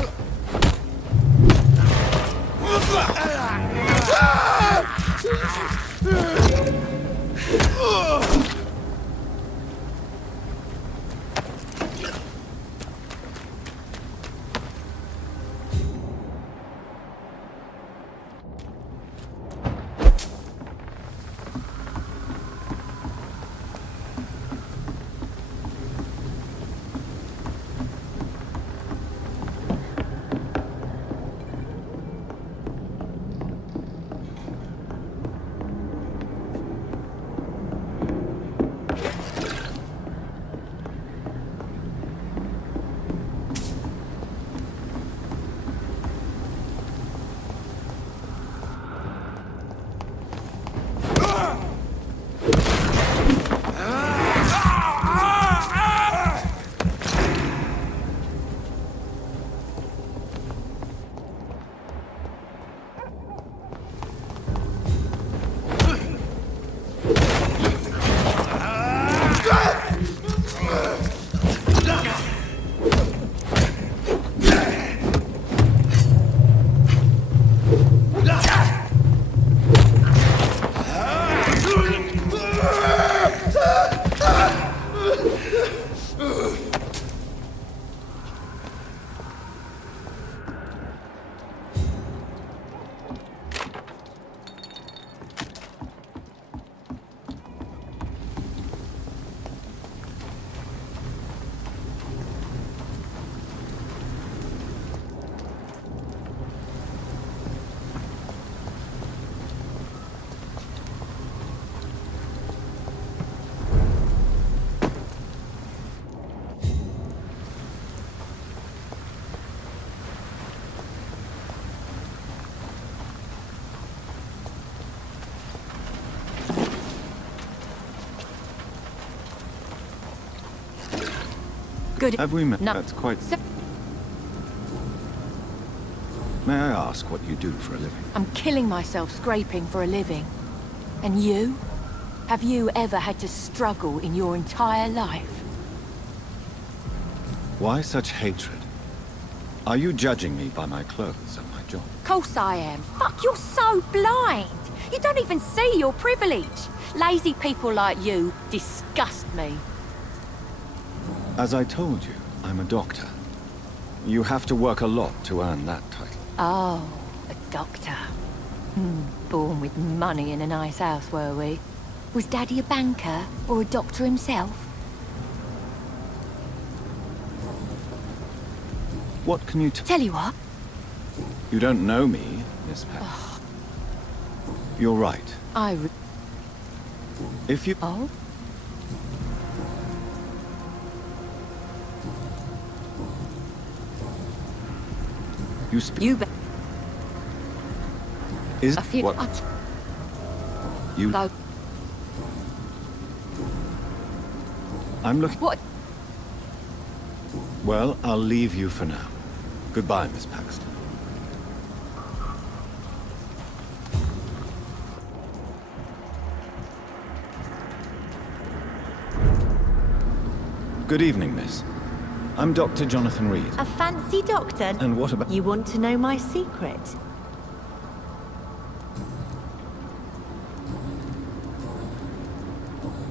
Good. Have we met? No. That's quite... May I ask what you do for a living? I'm killing myself scraping for a living. And you? Have you ever had to struggle in your entire life? Why such hatred? Are you judging me by my clothes and my job? Course I am. Fuck, you're so blind. You don't even see your privilege. Lazy people like you disgust me. As I told you, I'm a doctor. You have to work a lot to earn that title. Oh, a doctor. Born with money in a nice house, were we? Was Daddy a banker or a doctor himself? What can you tell you what? You don't know me, Miss Pack. You're right. If you... Oh? You speak... You Is... a few... What? You... Go. I'm looking... What? Well, I'll leave you for now. Goodbye, Miss Paxton. Good evening, miss. I'm Dr. Jonathan Reed. A fancy doctor? And what about... You want to know my secret?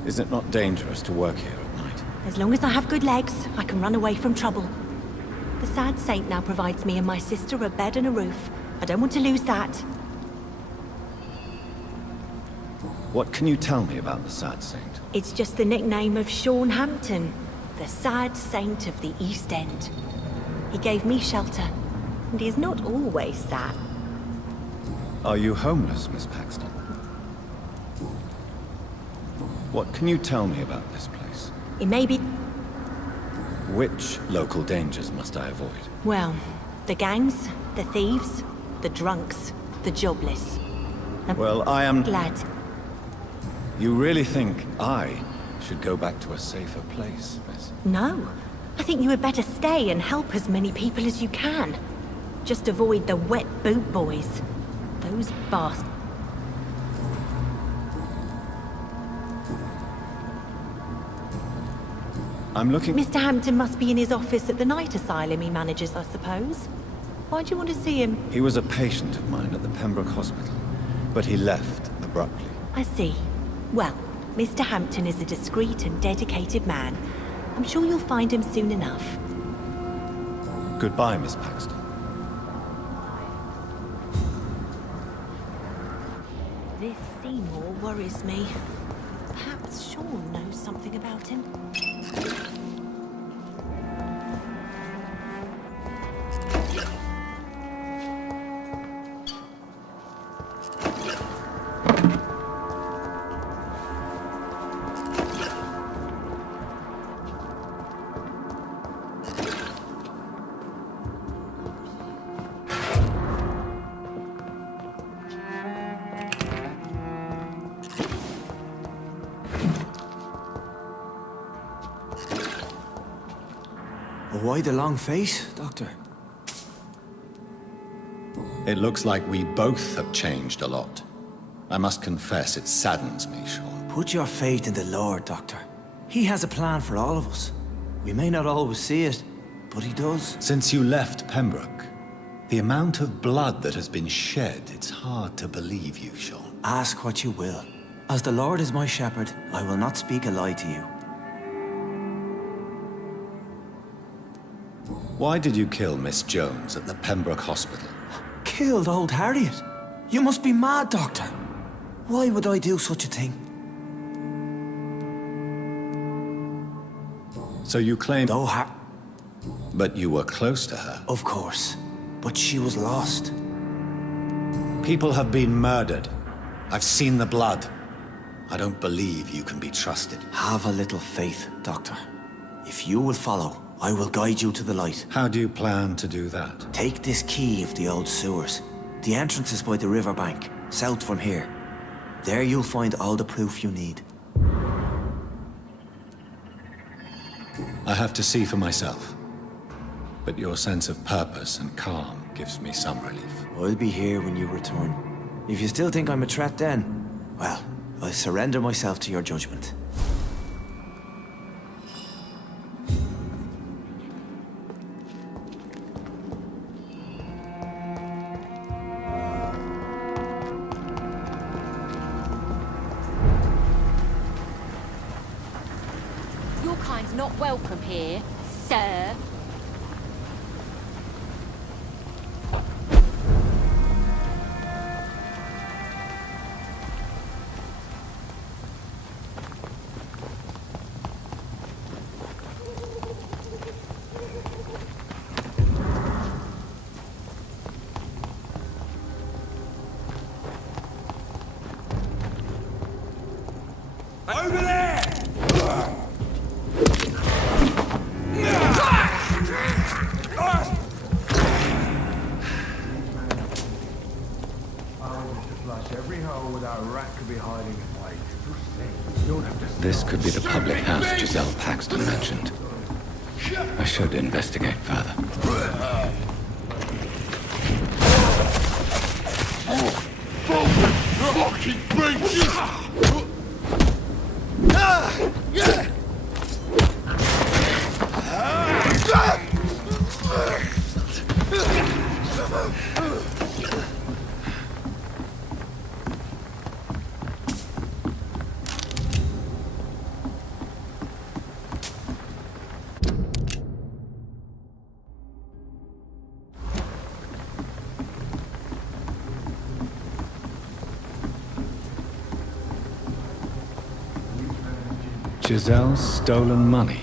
Is it not dangerous to work here at night? As long as I have good legs, I can run away from trouble. The sad saint now provides me and my sister a bed and a roof. I don't want to lose that. What can you tell me about the sad saint? It's just the nickname of Sean Hampton, the sad saint of the East End. He gave me shelter, and he's not always sad. Are you homeless, Miss Paxton? What can you tell me about this place? It may be... Which local dangers must I avoid? Well, the gangs, the thieves, the drunks, the jobless. Well, I am... Glad. You really think I should go back to a safer place, miss? No. I think you had better stay and help as many people as you can. Just avoid the wet boot boys. Those bastards. I'm looking... Mr. Hampton must be in his office at the night asylum he manages, I suppose. Why'd you want to see him? He was a patient of mine at the Pembroke Hospital, but he left abruptly. I see. Well, Mr. Hampton is a discreet and dedicated man. I'm sure you'll find him soon enough. Goodbye, Miss Paxton. This Seymour worries me. Perhaps Sean knows something about him. Why the long face, Doctor? It looks like we both have changed a lot. I must confess, it saddens me, Sean. Put your faith in the Lord, Doctor. He has a plan for all of us. We may not always see it, but he does. Since you left Pembroke, the amount of blood that has been shed, it's hard to believe you, Sean. Ask what you will. As the Lord is my shepherd, I will not speak a lie to you. Why did you kill Miss Jones at the Pembroke Hospital? Killed old Harriet? You must be mad, Doctor. Why would I do such a thing? So you claim... No, But you were close to her. Of course. But she was lost. People have been murdered. I've seen the blood. I don't believe you can be trusted. Have a little faith, Doctor. If you will follow, I will guide you to the light. How do you plan to do that? Take this key of the old sewers. The entrance is by the riverbank, south from here. There you'll find all the proof you need. I have to see for myself. But your sense of purpose and calm gives me some relief. I'll be here when you return. If you still think I'm a threat then, well, I'll surrender myself to your judgment. Your kind's not welcome here, sir. Over there! Every hole without a rat could be hiding in wait. This could be the public house Giselle Paxton mentioned. I should investigate further. Fucking bitches! Giselle's stolen money.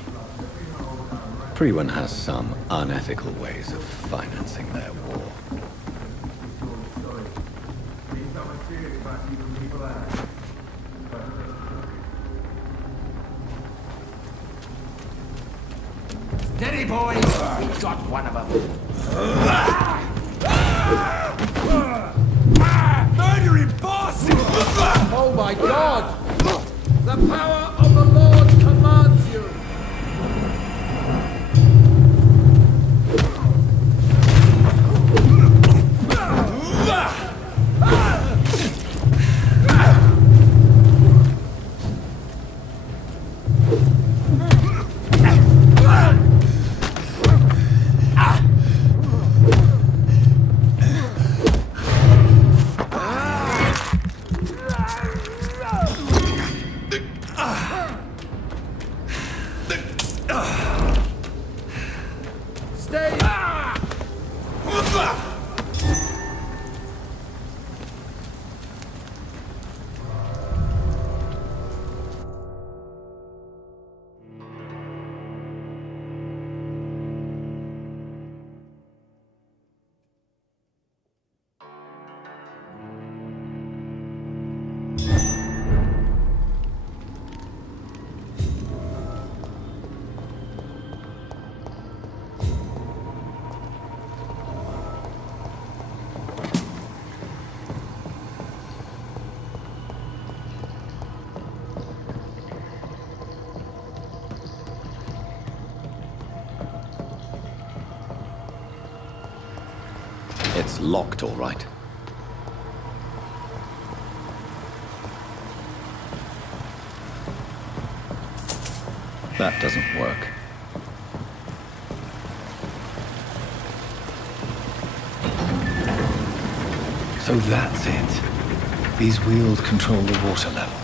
Priwen has some unethical ways of financing their war. Steady, boys! We got one of them. Murdering bosses! Oh my God! The power of the Lord commands you! Stay! It's locked, all right. That doesn't work. So that's it. These wheels control the water level.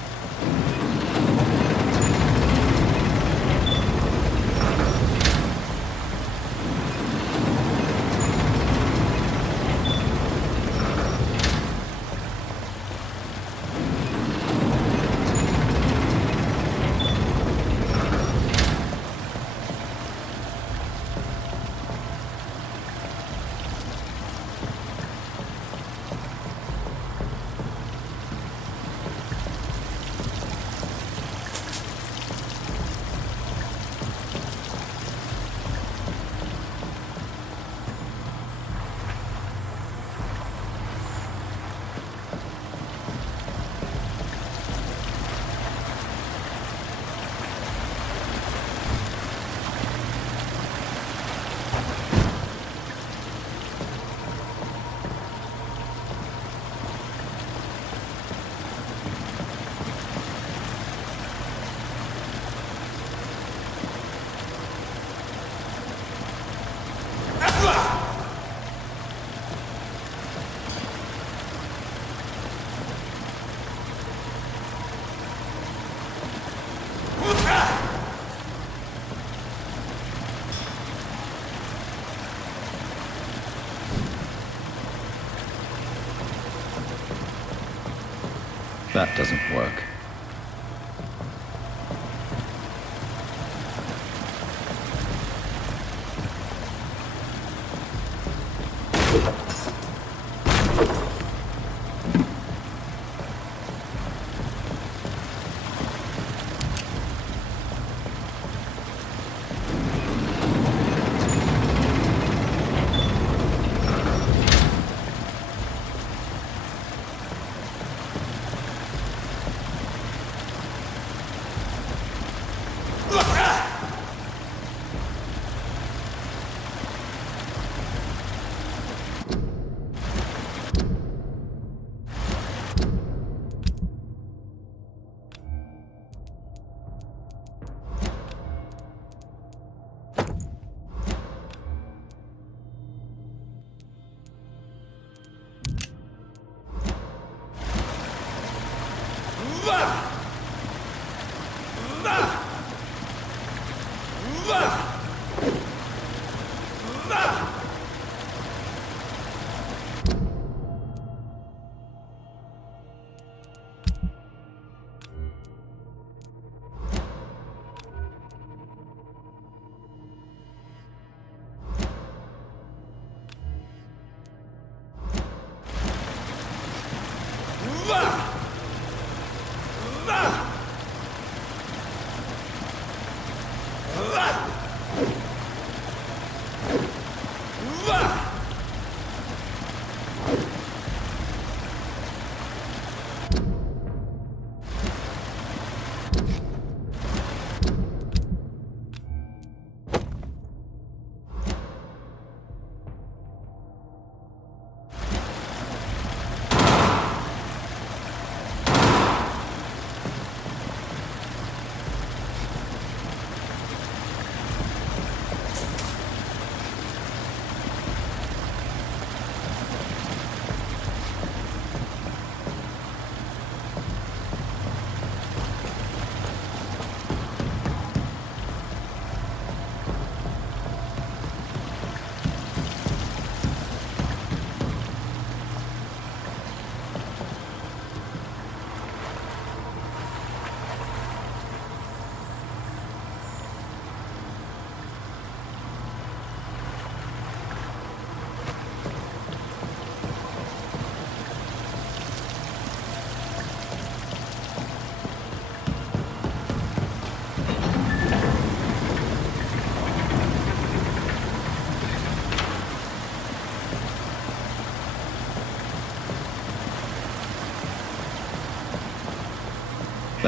That doesn't work.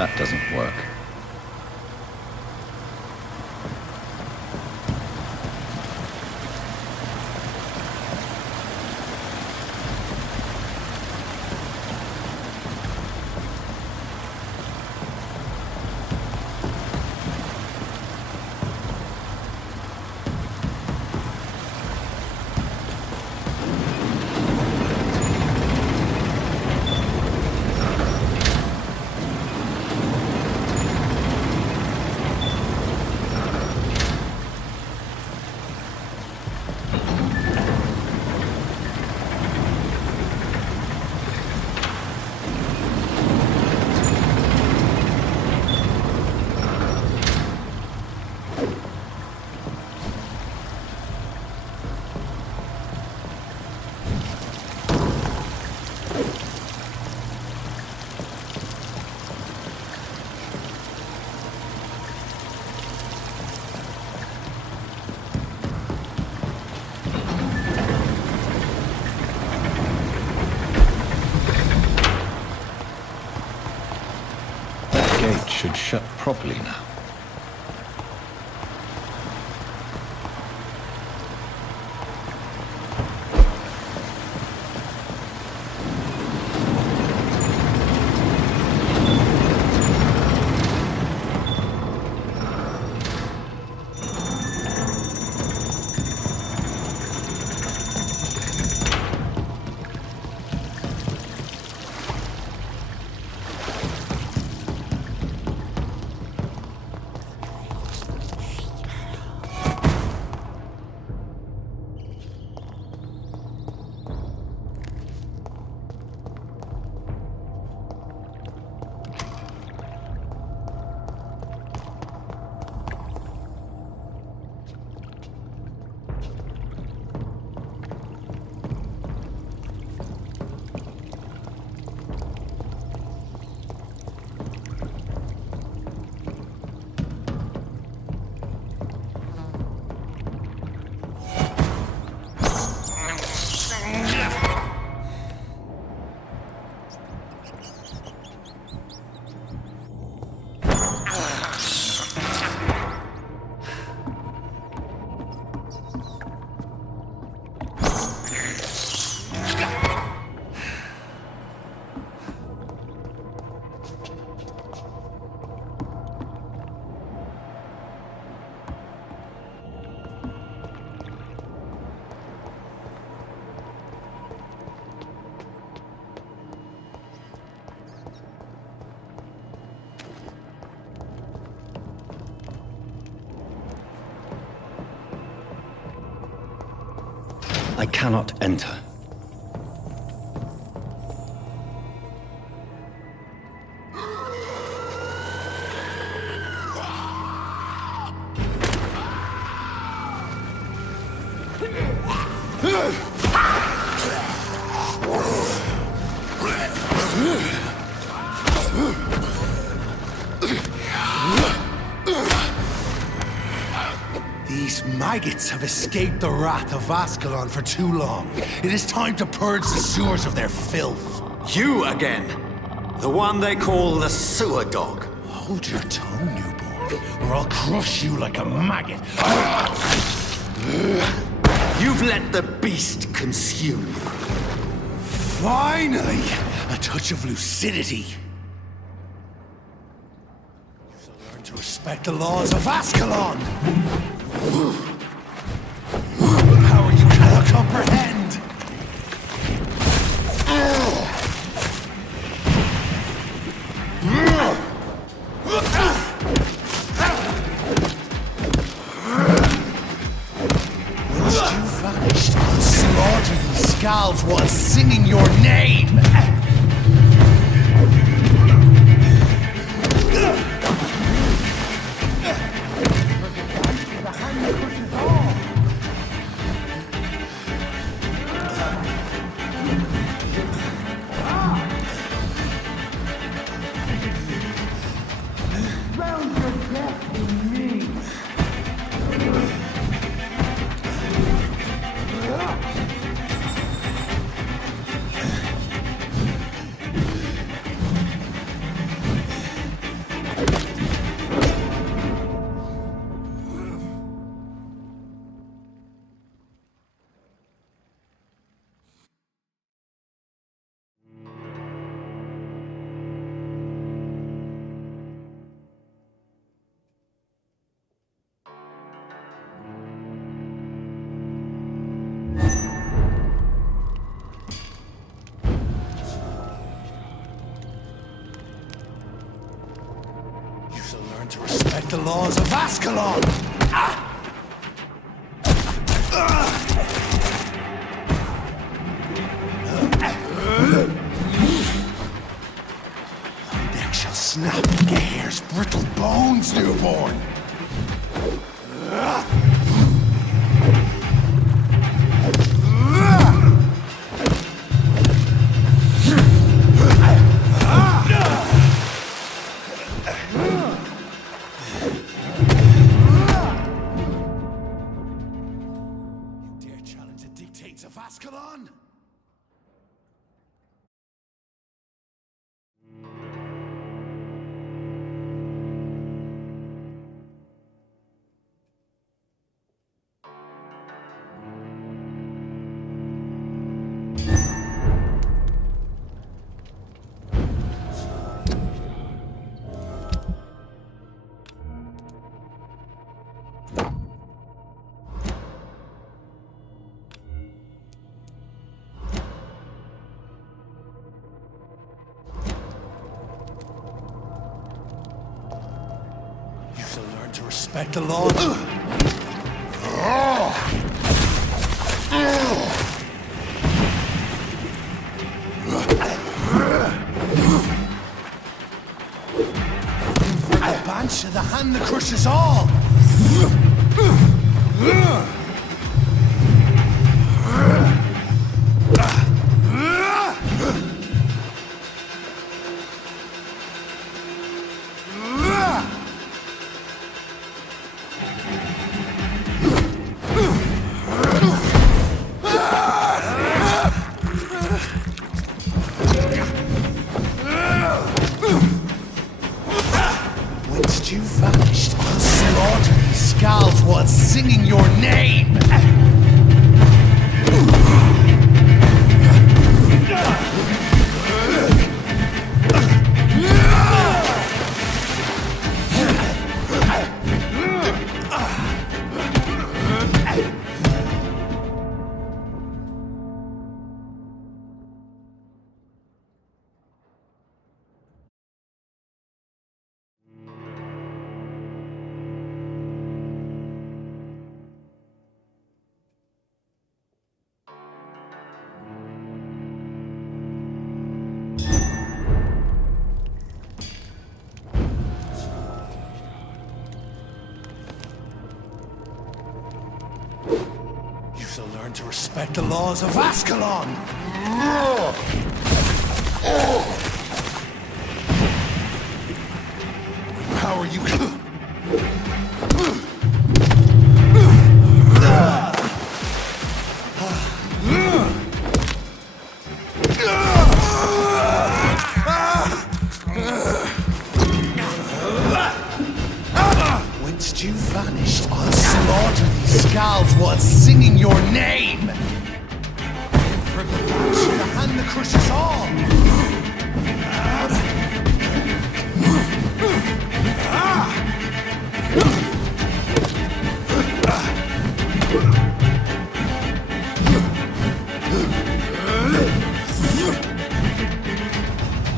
that doesn't work. Should shut properly now. I cannot enter. These maggots have escaped the wrath of Ascalon for too long. It is time to purge the sewers of their filth. You again! The one they call the sewer dog. Hold your tongue, newborn, or I'll crush you like a maggot. You've let the beast consume you. Finally! A touch of lucidity. So learn to respect the laws of Ascalon! Power you cannot comprehend! Once you vanished, I'll slaughter these scalds while singing your name! respect the laws of Ascalon! Thy neck shall snap like a hare's brittle bones, newborn! Of Ascalon? To respect the law. For the bunch of the hand that crushes all. You vanished. I'll slaughter these skulls while singing your name. Learn to respect the laws of Ascalon! How are you? Whence you vanished, I'll slaughter these skulls while singing your name! For the hand that crushes all!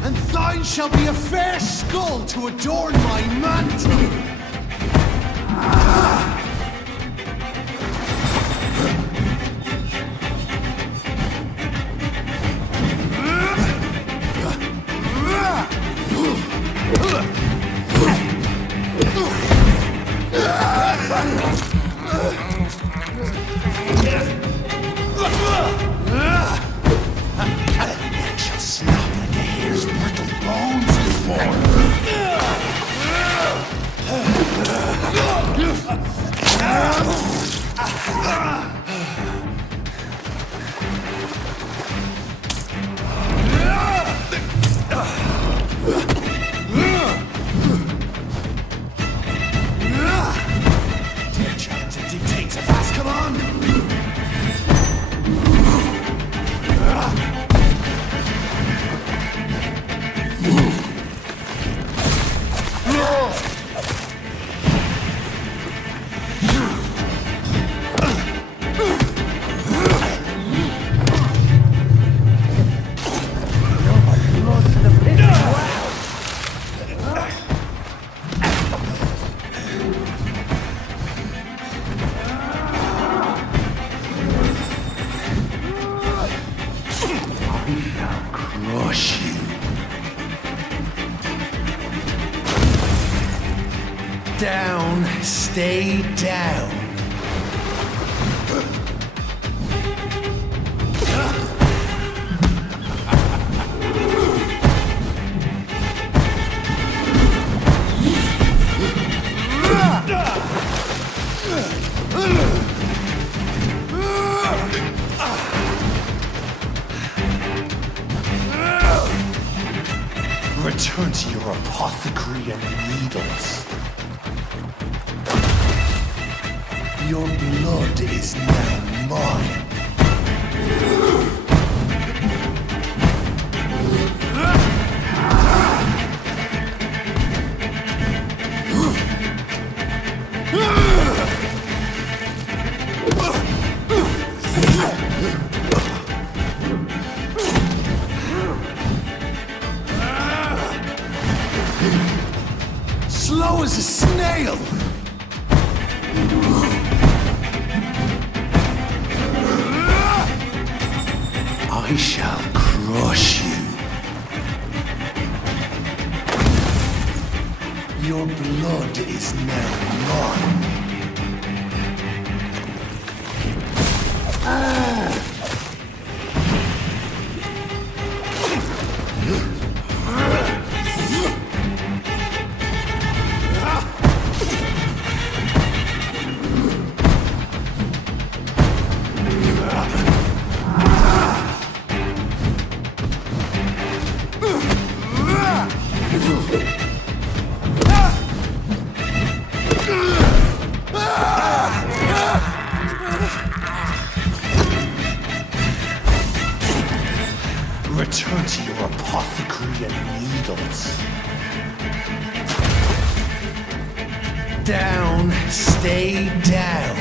And thine shall be a fair skull to adorn my mantle! Neck shall snap like a hare's brittle bones, newborn. stay down. Return to your apothecary and needles. Your blood is now mine. Slow as a snail! I shall crush you. Your blood is now mine. Return to your apothecary and needles. Down, stay down.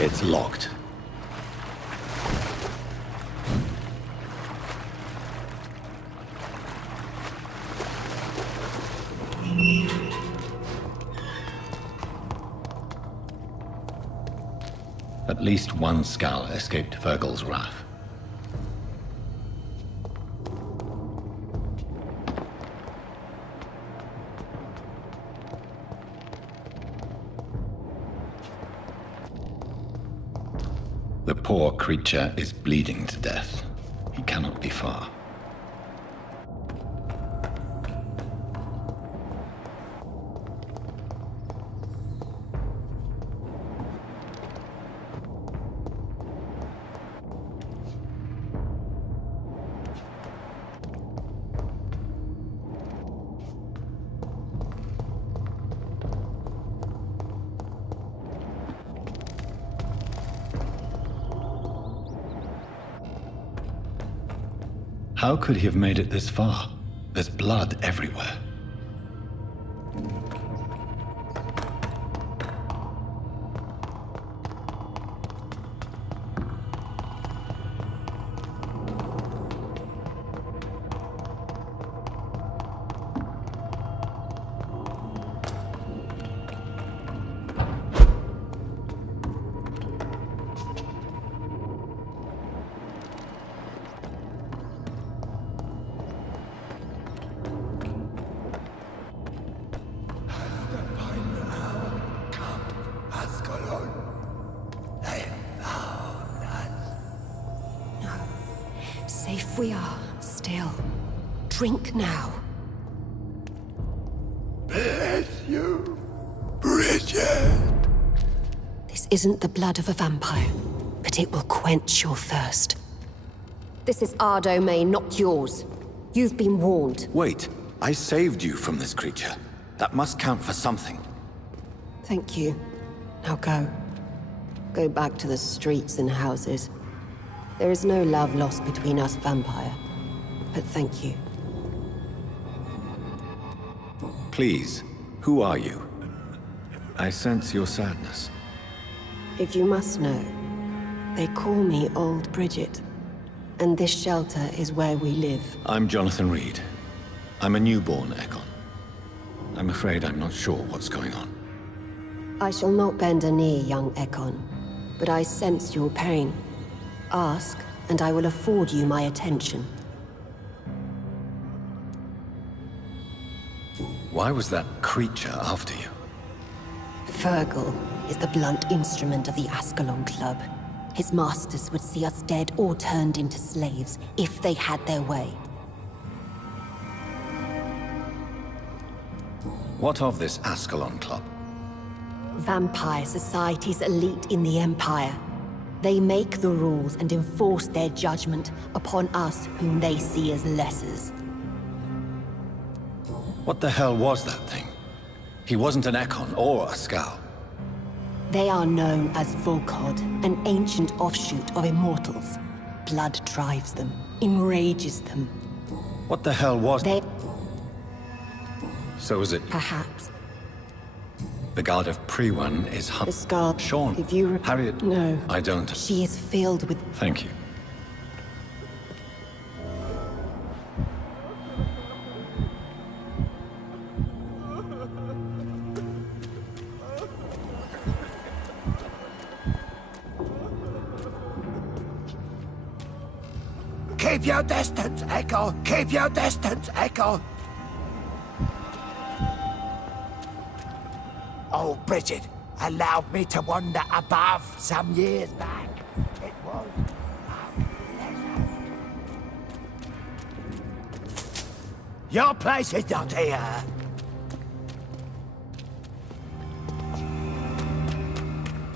It's locked. At least one Skal escaped Virgil's wrath. The poor creature is bleeding to death. He cannot be far. How could he have made it this far? There's blood everywhere. Safe we are, still. Drink now. Bless you, Bridget. This isn't the blood of a vampire, but it will quench your thirst. This is our domain, not yours. You've been warned. Wait, I saved you from this creature. That must count for something. Thank you. Now go. Go back to the streets and houses. There is no love lost between us, Vampire. But thank you. Please, who are you? I sense your sadness. If you must know, they call me Old Bridget. And this shelter is where we live. I'm Jonathan Reed. I'm a newborn Ekon. I'm afraid I'm not sure what's going on. I shall not bend a knee, young Ekon. But I sense your pain. Ask, and I will afford you my attention. Why was that creature after you? Fergal is the blunt instrument of the Ascalon Club. His masters would see us dead or turned into slaves if they had their way. What of this Ascalon Club? Vampire society's elite in the Empire. They make the rules and enforce their judgment upon us whom they see as lessers. What the hell was that thing? He wasn't an Ekon or a Scowl. They are known as Volkod, an ancient offshoot of immortals. Blood drives them, enrages them. What the hell was... They... So is it... Perhaps. The guard of Pre-One is The scar... Sean. If you... Harriet... No. I don't... She is filled with... Thank you. Keep your distance, Echo! Keep your distance, Echo! Oh, Bridget allowed me to wander above some years back. It was a pleasure. Your place is not here.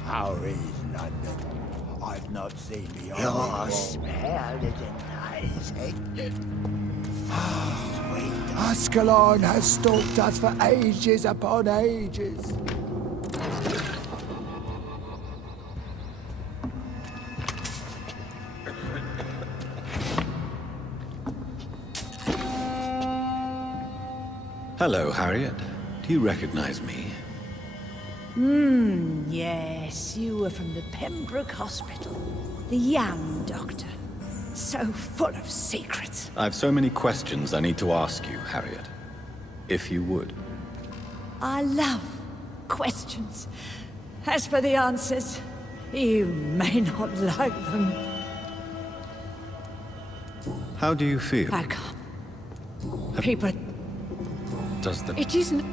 How is London? I've not seen beyond. Your smell is enticing. Sweet Ascalon has stalked us for ages upon ages. Hello, Harriet. Do you recognize me? Yes, you were from the Pembroke Hospital. The young doctor. So full of secrets. I've so many questions I need to ask you, Harriet. If you would. I love questions. As for the answers, you may not like them. How do you feel? I can't. People... Does the... It isn't...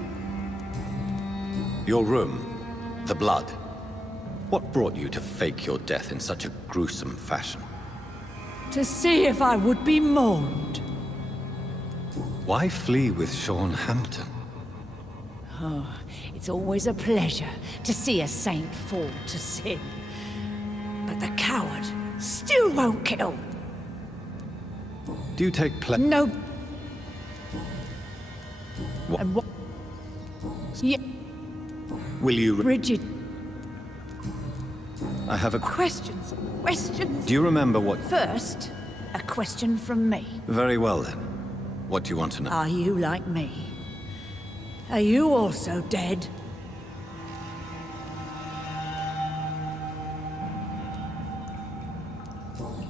Your room, the blood. What brought you to fake your death in such a gruesome fashion? To see if I would be mourned. Why flee with Sean Hampton? Oh, it's always a pleasure to see a saint fall to sin. But the coward still won't kill. Do you take pleasure? No. What? And what? Yeah. Will you... Bridget. I have a... Questions. Questions. Do you remember what... First, a question from me. Very well, then. What do you want to know? Are you like me? Are you also dead?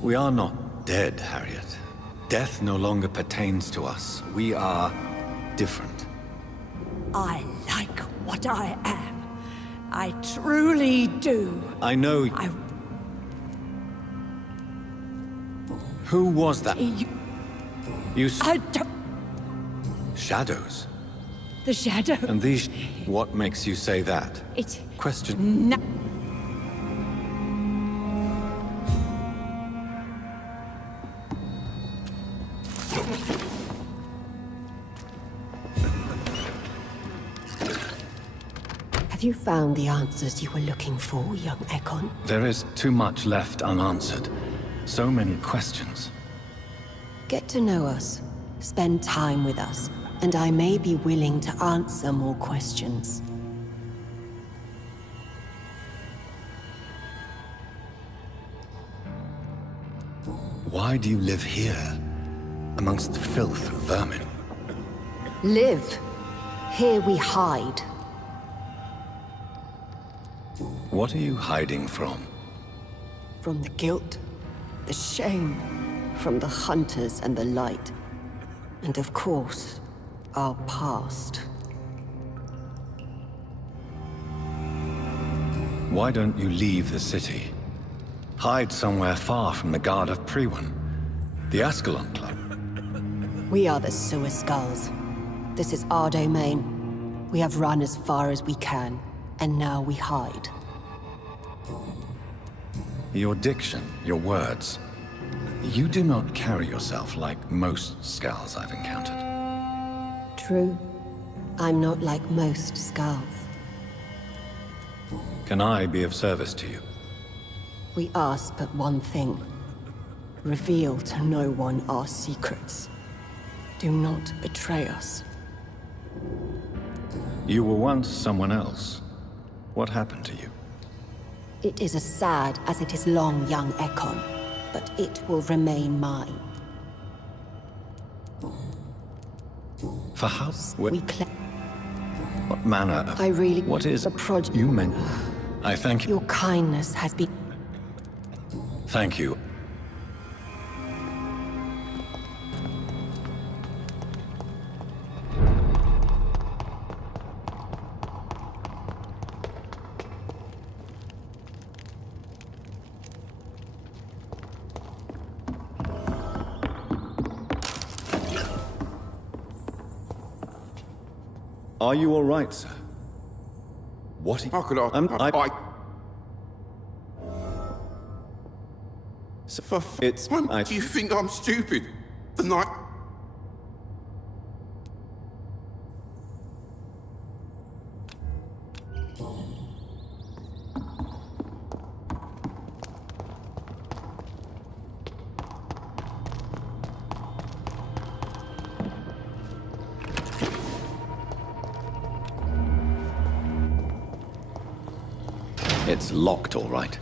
We are not dead, Harriet. Death no longer pertains to us. We are different. I like what I am. I truly do. I know... Who was that? You... I don't... Shadows? The shadow? And these... What makes you say that? It... Question... No. Have you found the answers you were looking for, young Ekon? There is too much left unanswered. So many questions. Get to know us. Spend time with us. And I may be willing to answer more questions. why do you live here, amongst filth and vermin? Live. Here we hide. What are you hiding from? From the guilt, the shame, from the hunters and the light. And of course, our past. Why don't you leave the city? Hide somewhere far from the Guard of Priwen, the Ascalon Club. We are the Sewer Skulls. This is our domain. We have run as far as we can, and now we hide. Your diction, your words. You do not carry yourself like most Skulls I've encountered. True. I'm not like most Skulls. Can I be of service to you? We ask but one thing. Reveal to no one our secrets. Do not betray us. You were once someone else. What happened to you? It is as sad as it is long, young Ekon, but it will remain mine. For how? What manner of... I really... What is... a project... You meant... I thank you. Your kindness has been... Thank you. Are you all right, sir? What? How could I? So it's. Why do you think I'm stupid? The night. It's locked, all right.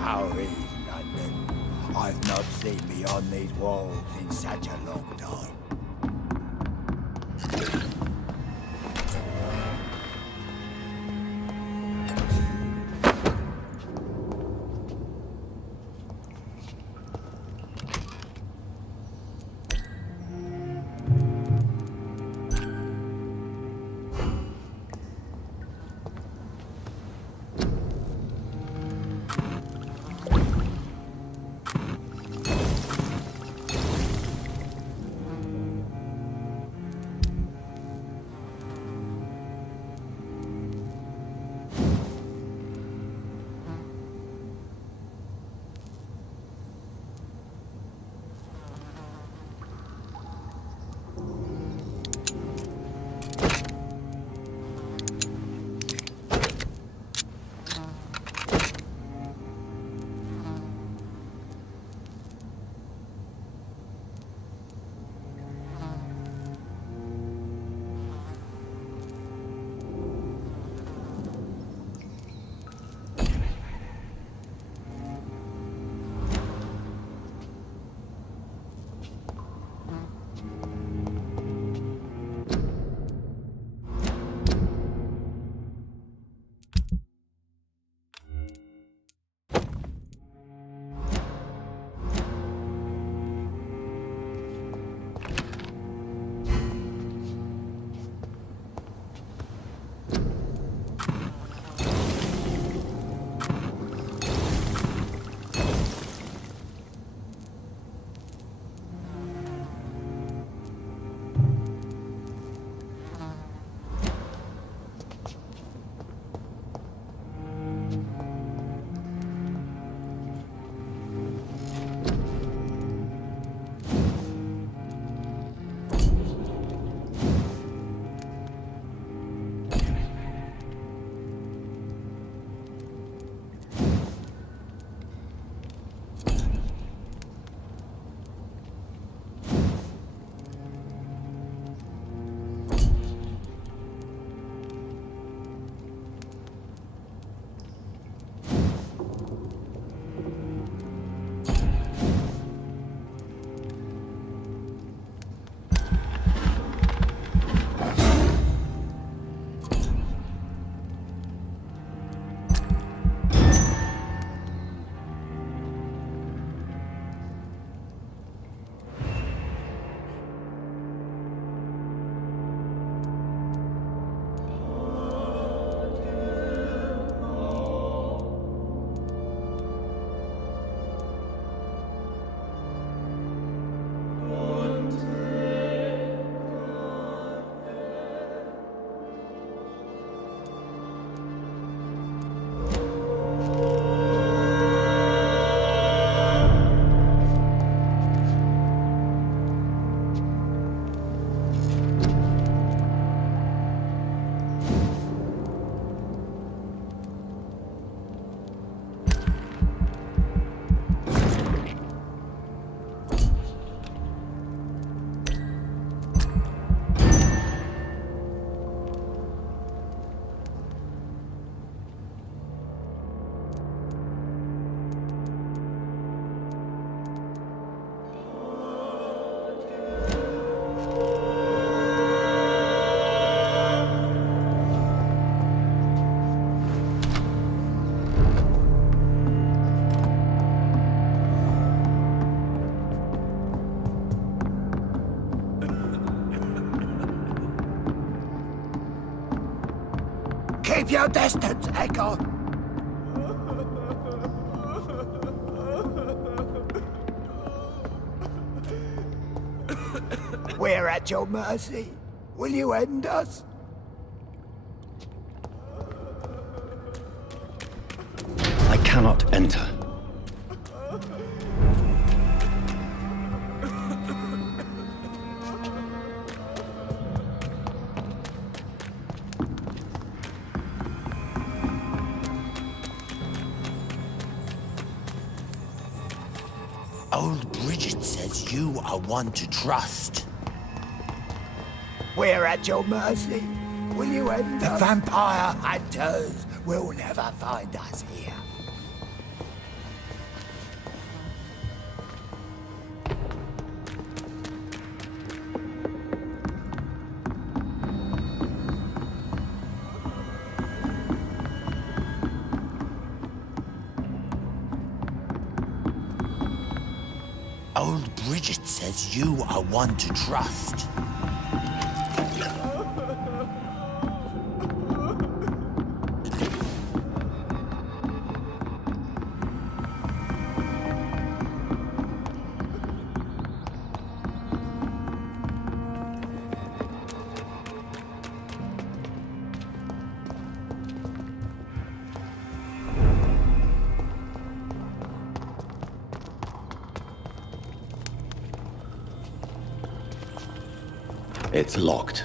Howdy, London. I've not seen beyond these walls in such a long time. your distance, Echo! We're at your mercy. Will you end us? I cannot enter. Old Bridget says you are one to trust. We're at your mercy. Will you end us? The vampire hunters will never find us here. Old Bridget says you are one to trust. It's locked.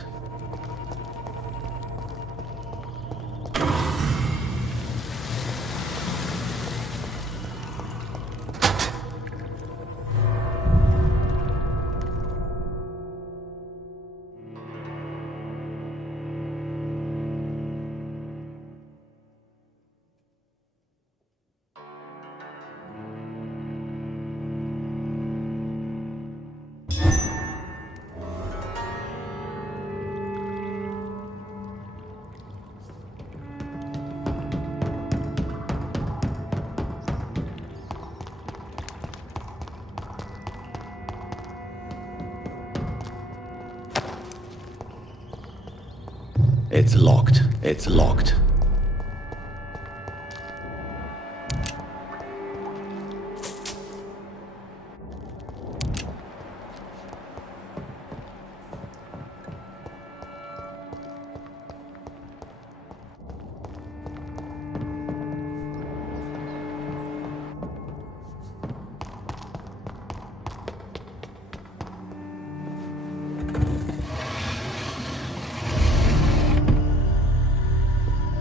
It's locked. It's locked.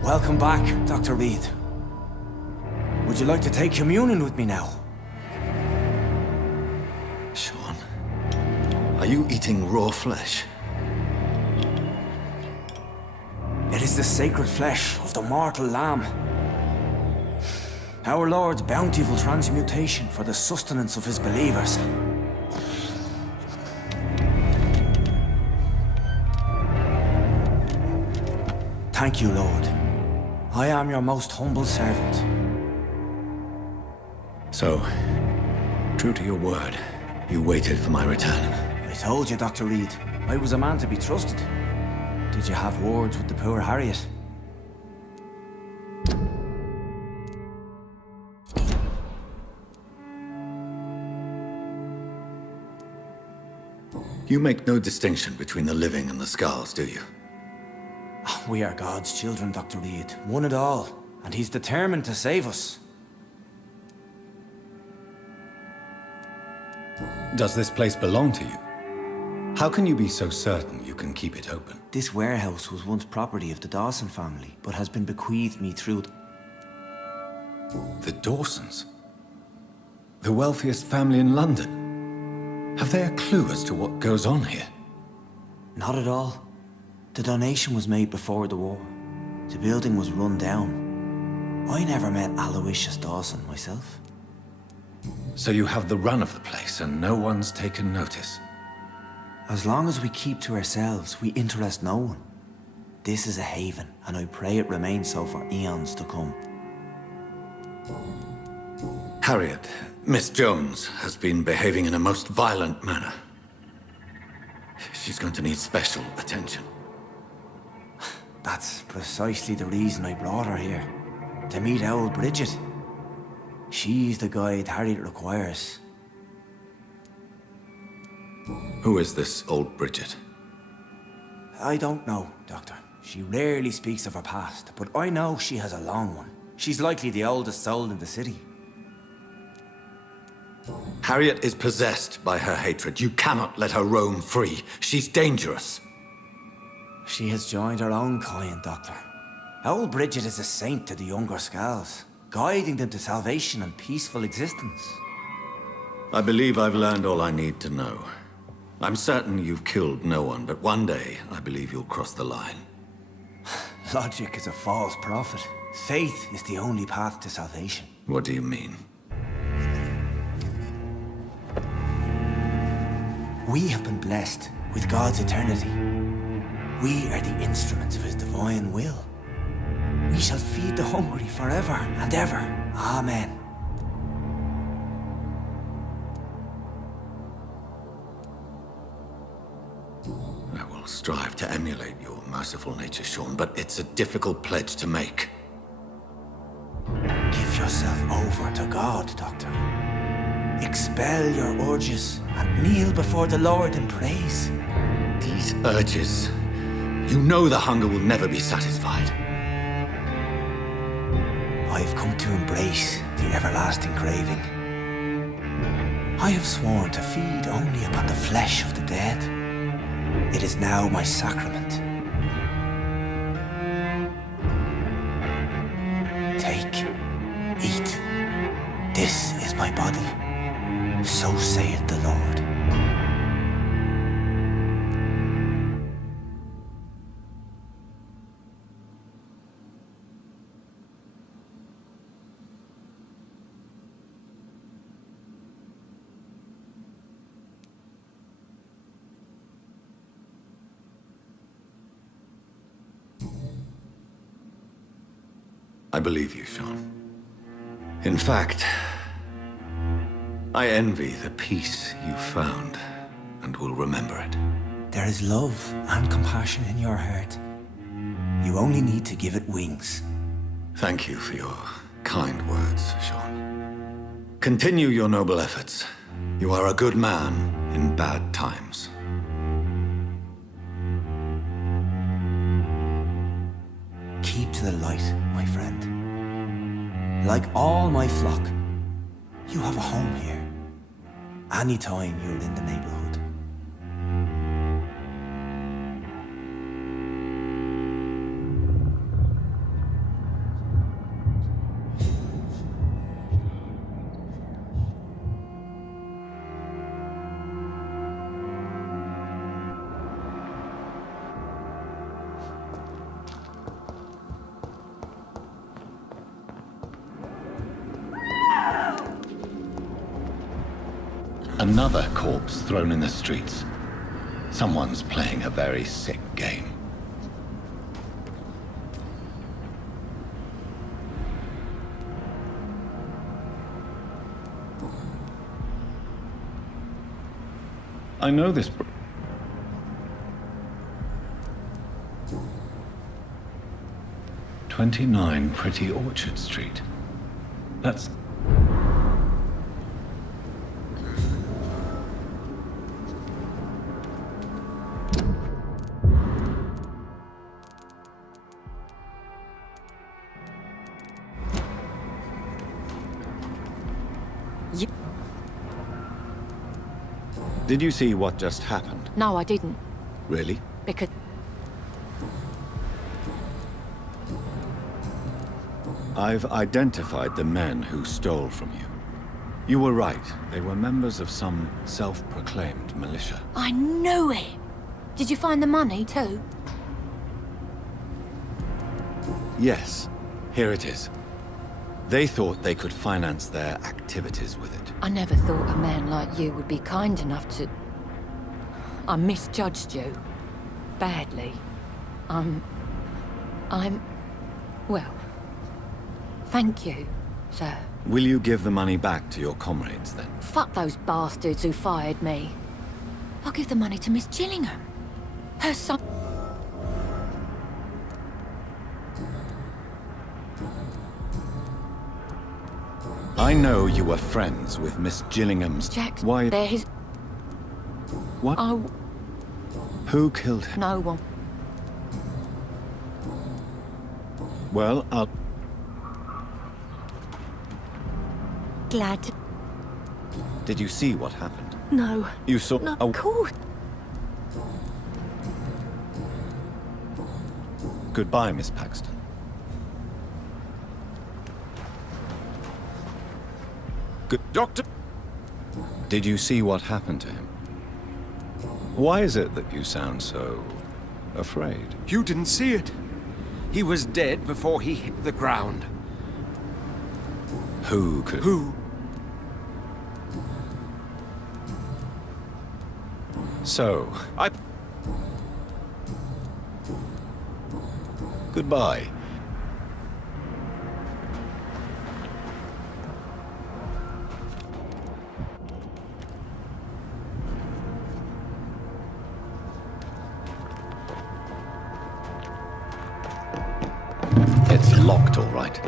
Welcome back, Dr. Reed. Would you like to take communion with me now? Sean, are you eating raw flesh? It is the sacred flesh of the mortal lamb. Our Lord's bountiful transmutation for the sustenance of his believers. Thank you, Lord. I am your most humble servant. So, true to your word, you waited for my return. I told you, Dr. Reed, I was a man to be trusted. Did you have words with the poor Harriet? You make no distinction between the living and the skulls, do you? We are God's children, Dr. Reed. One and all. And he's determined to save us. Does this place belong to you? How can you be so certain you can keep it open? This warehouse was once property of the Dawson family, but has been bequeathed me through... The Dawsons? The wealthiest family in London? Have they a clue as to what goes on here? Not at all. The donation was made before the war. The building was run down. I never met Aloysius Dawson myself. So you have the run of the place and no one's taken notice? As long as we keep to ourselves, we interest no one. This is a haven, and I pray it remains so for eons to come. Harriet, Miss Jones, has been behaving in a most violent manner. She's going to need special attention. That's precisely the reason I brought her here. To meet old Bridget. She's the guide Harriet requires. Who is this old Bridget? I don't know, Doctor. She rarely speaks of her past, but I know she has a long one. She's likely the oldest soul in the city. Harriet is possessed by her hatred. You cannot let her roam free. She's dangerous. She has joined her own kind, Doctor. Old Bridget is a saint to the younger Scals, guiding them to salvation and peaceful existence. I believe I've learned all I need to know. I'm certain you've killed no one, but one day I believe you'll cross the line. Logic is a false prophet. Faith is the only path to salvation. What do you mean? We have been blessed with God's eternity. We are the instruments of His divine will. We shall feed the hungry forever and ever. Amen. I will strive to emulate your merciful nature, Sean, but it's a difficult pledge to make. Give yourself over to God, Doctor. Expel your urges and kneel before the Lord in praise. These urges. You know the hunger will never be satisfied. I've come to embrace the everlasting craving. I have sworn to feed only upon the flesh of the dead. It is now my sacrament. Take, eat. This is my body. So saith the Lord. I believe you, Sean. In fact, I envy the peace you found, and will remember it. There is love and compassion in your heart. You only need to give it wings. Thank you for your kind words, Sean. Continue your noble efforts. You are a good man in bad times. Keep to the light, my friend. Like all my flock, you have a home here. Anytime you're in the neighborhood. Another corpse thrown in the streets. Someone's playing a very sick game. I know this. 29 Pretty Orchard Street. That's... Did you see what just happened? No, I didn't. Really? Because... I've identified the men who stole from you. You were right. They were members of some self-proclaimed militia. I knew it! Did you find the money, too? Yes. Here it is. They thought they could finance their activities with it. I never thought a man like you would be kind enough to... I misjudged you. Badly. Well... Thank you, sir. Will you give the money back to your comrades, then? Fuck those bastards who fired me. I'll give the money to Miss Gillingham. Her son... I know you were friends with Miss Gillingham's... Jack's... Why... They're his... What? Oh, Who killed him? no one. Well, I'll... Glad to... Did you see what happened? No. You saw... No, Oh, of course. goodbye, Miss Paxton. Good... Doctor... Did you see what happened to him? Why is it that you sound so... afraid? You didn't see it. He was dead before he hit the ground. Who could... Who? So... Goodbye. It's locked, all right.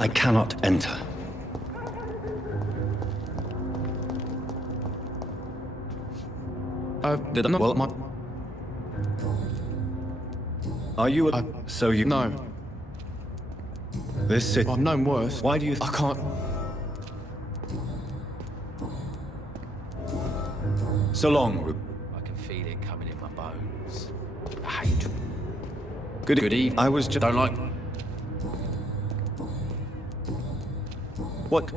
I cannot enter. Did I not? Well, My... Are you a... So you... No. This city... I've known worse. Why do you... I can't... So long, Rube. I can feel it coming in my bones. Hatred. Good evening. I was just... Don't like... What?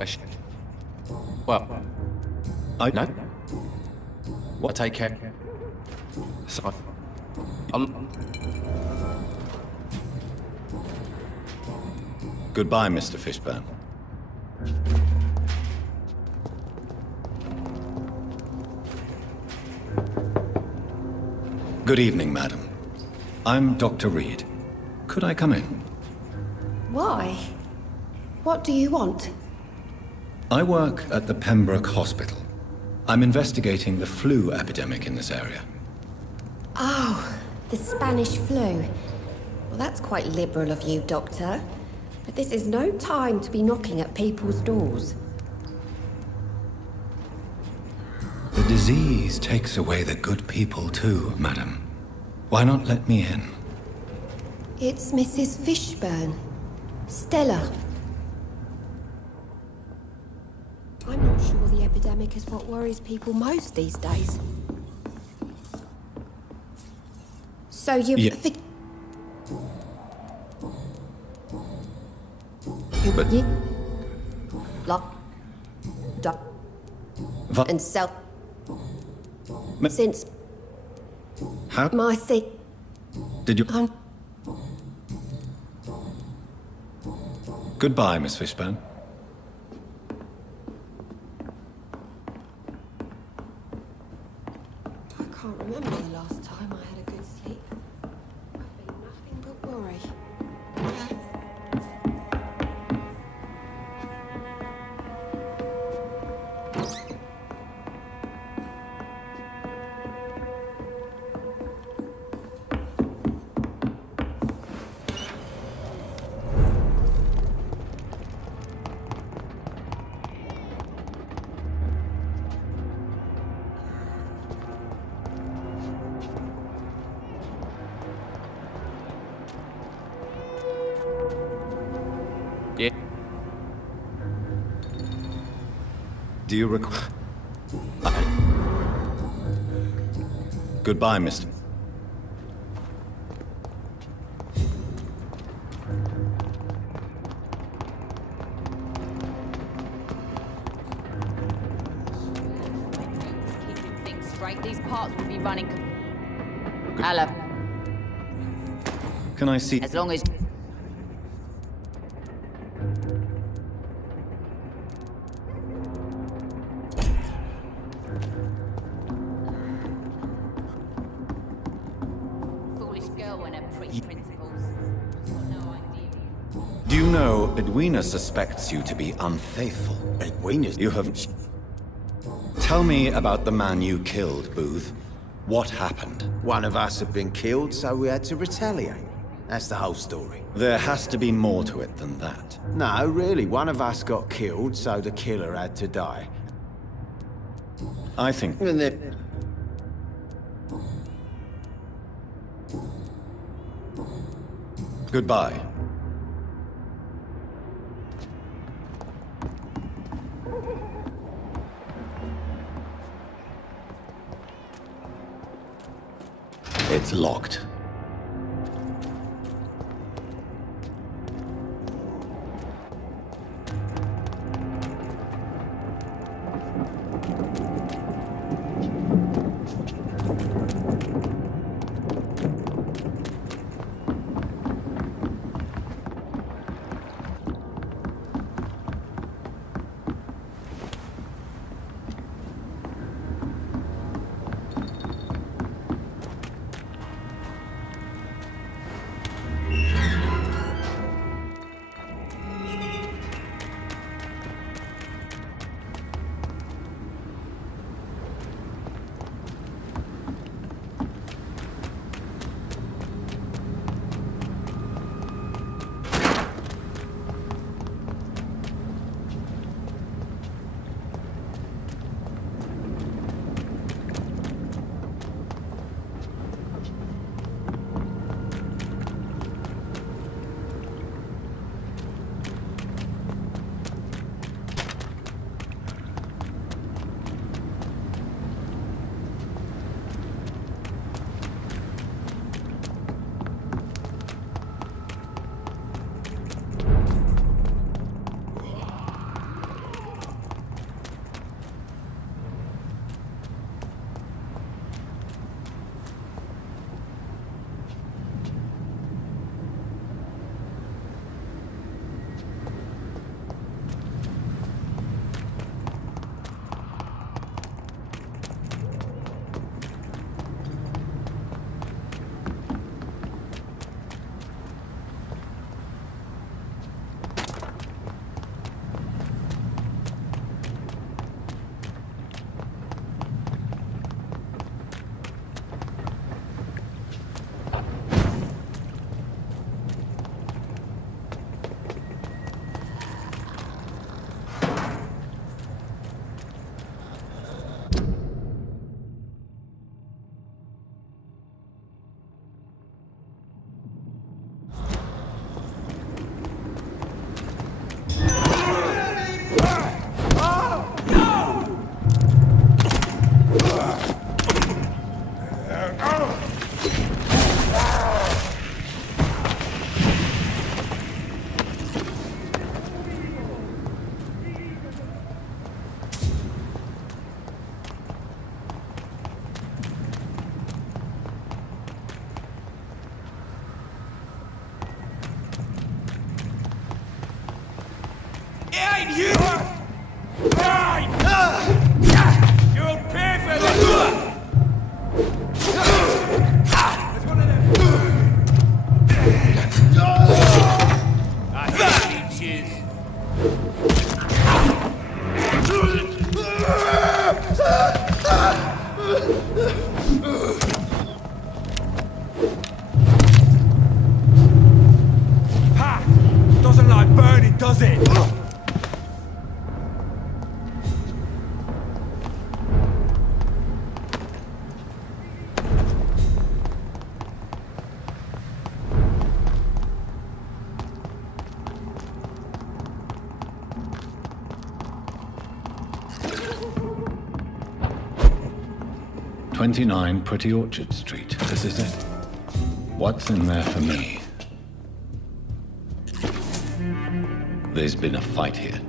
Well... No? What? I take care. So I'll... Goodbye, Mr. Fishburne. Good evening, madam. I'm Dr. Reed. Could I come in? Why? What do you want? I work at the Pembroke Hospital. I'm investigating the flu epidemic in this area. Oh, the Spanish flu. Well, that's quite liberal of you, Doctor. But this is no time to be knocking at people's doors. The disease takes away the good people too, madam. Why not let me in? It's Mrs. Fishburne. Stella. I'm not sure the epidemic is what worries people most these days. So you... Yeah. But... Lock... Va- and self... Since... How? My sick... Did you... Goodbye, Miss Fishburne. I can't remember the last time I had a good sleep. I've been nothing but worry. Yeah. Do you require... Goodbye, mister. Keeping things straight, these parts will be running. Hello. Can I see... As long as... Foolish girl and her pretty principles. Got no idea. Do you know, Edwina suspects you to be unfaithful. Edwina? You have... Tell me about the man you killed, Booth. What happened? One of us had been killed, so we had to retaliate. That's the whole story. There has to be more to it than that. No, really, one of us got killed, so the killer had to die. I think... And then... Goodbye. It's locked. 29 Pretty Orchard Street. This is it. What's in there for me? There's been a fight here.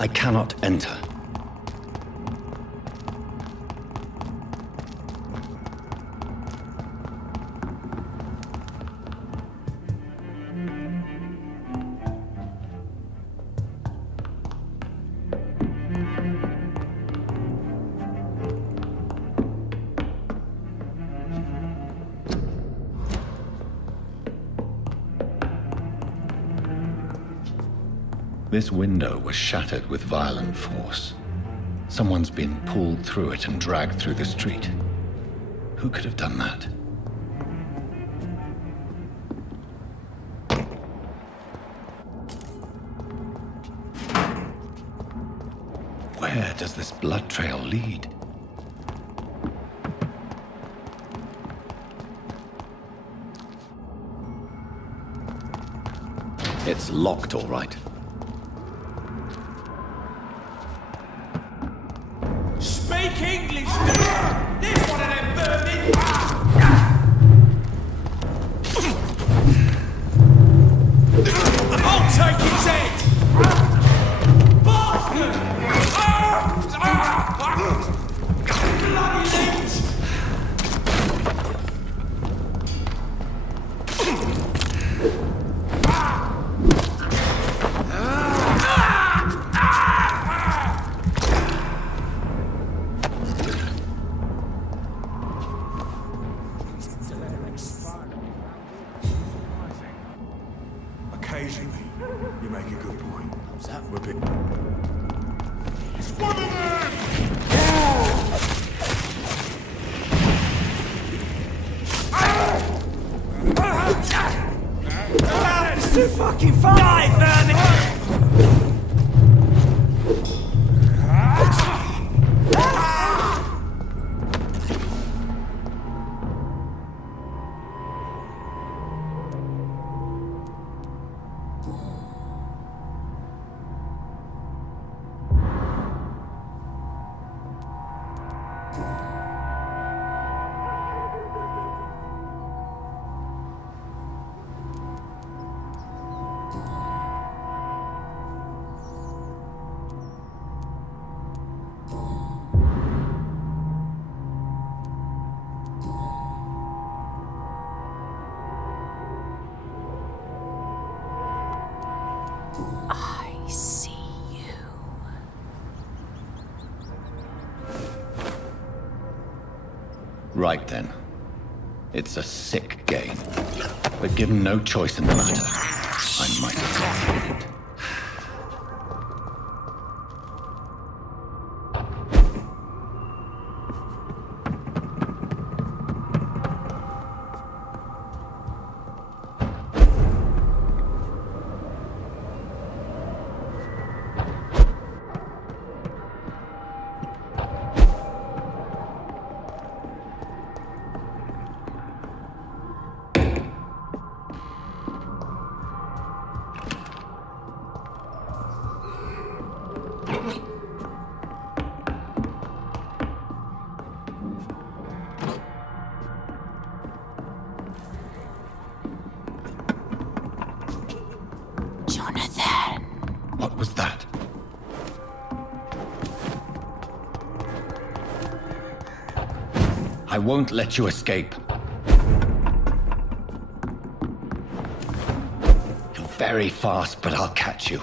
I cannot enter. This window was shattered with violent force. Someone's been pulled through it and dragged through the street. Who could have done that? Where does this blood trail lead? It's locked, all right. Speak English! This one of them vermin! I'll take his head! Bastard! Bloody leech! Occasionally, you make a good point. We're a bit... It's one of them! It's too fucking far! Die, vermin! I see you. Right then. It's a sick game. But given no choice in the matter, I might have gone with it. Jonathan. What was that? I won't let you escape. You're very fast, but I'll catch you.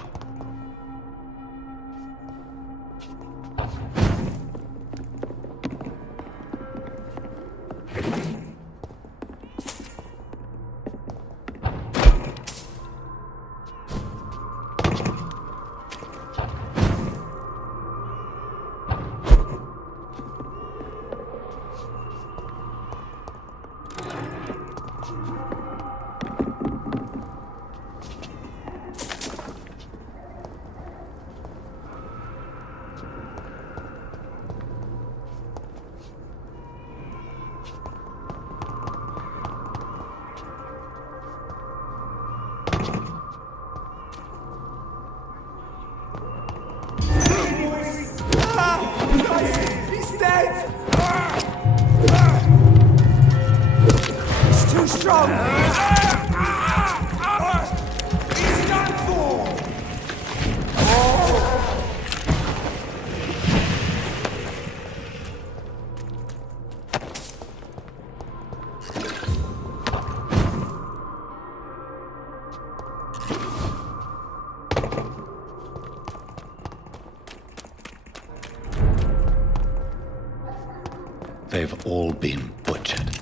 They've all been butchered.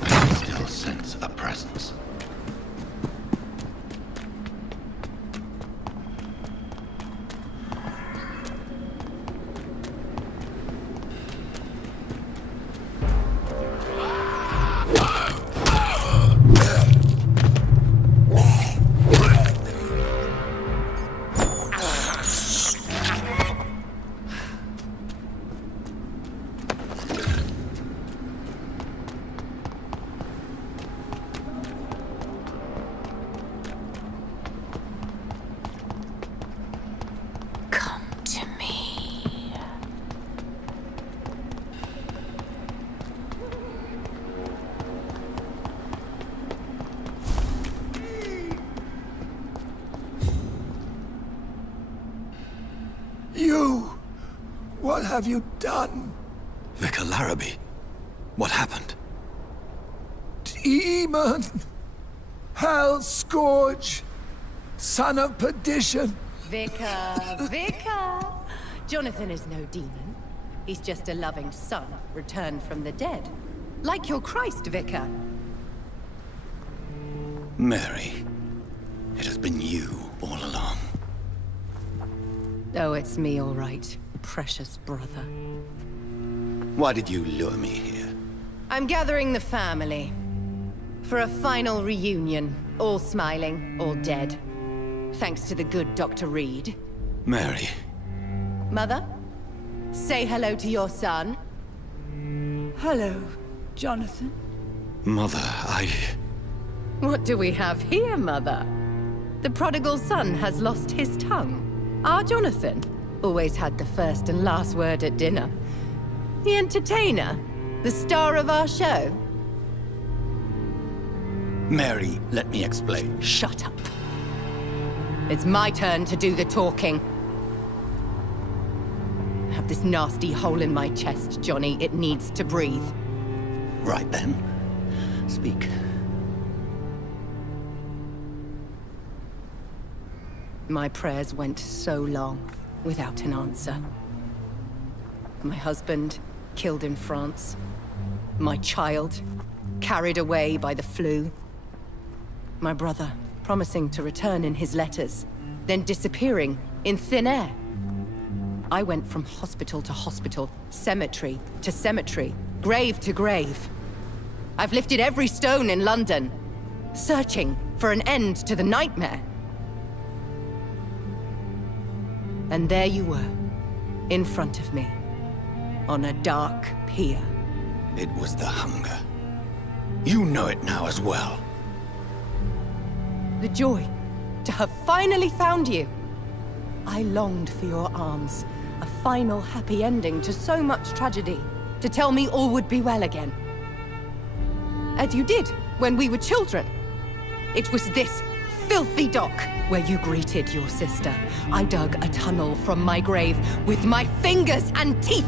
I still sense a presence. You! What have you done? Vicar Larrabee, what happened? Demon! Hell Scourge! Son of perdition! Vicar! Jonathan is no demon. He's just a loving son, returned from the dead. Like your Christ, Vicar. Mary, it has been you all along. Oh, it's me, all right. Precious brother. Why did you lure me here? I'm gathering the family. For a final reunion. All smiling, all dead. Thanks to the good Dr. Reed. Mary. Mother? Say hello to your son. Hello, Jonathan. Mother, What do we have here, Mother? The prodigal son has lost his tongue. Our Jonathan always had the first and last word at dinner. The entertainer, the star of our show. Mary, let me explain. Shut up. It's my turn to do the talking. I have this nasty hole in my chest, Johnny. It needs to breathe. Right then. Speak. My prayers went so long without an answer. My husband, killed in France. My child, carried away by the flu. My brother, promising to return in his letters, then disappearing in thin air. I went from hospital to hospital, cemetery to cemetery, grave to grave. I've lifted every stone in London, searching for an end to the nightmare. And there you were, in front of me, on a dark pier. It was the hunger. You know it now as well. The joy to have finally found you. I longed for your arms, a final happy ending to so much tragedy, to tell me all would be well again. As you did when we were children. It was this filthy dock where you greeted your sister. I dug a tunnel from my grave with my fingers and teeth.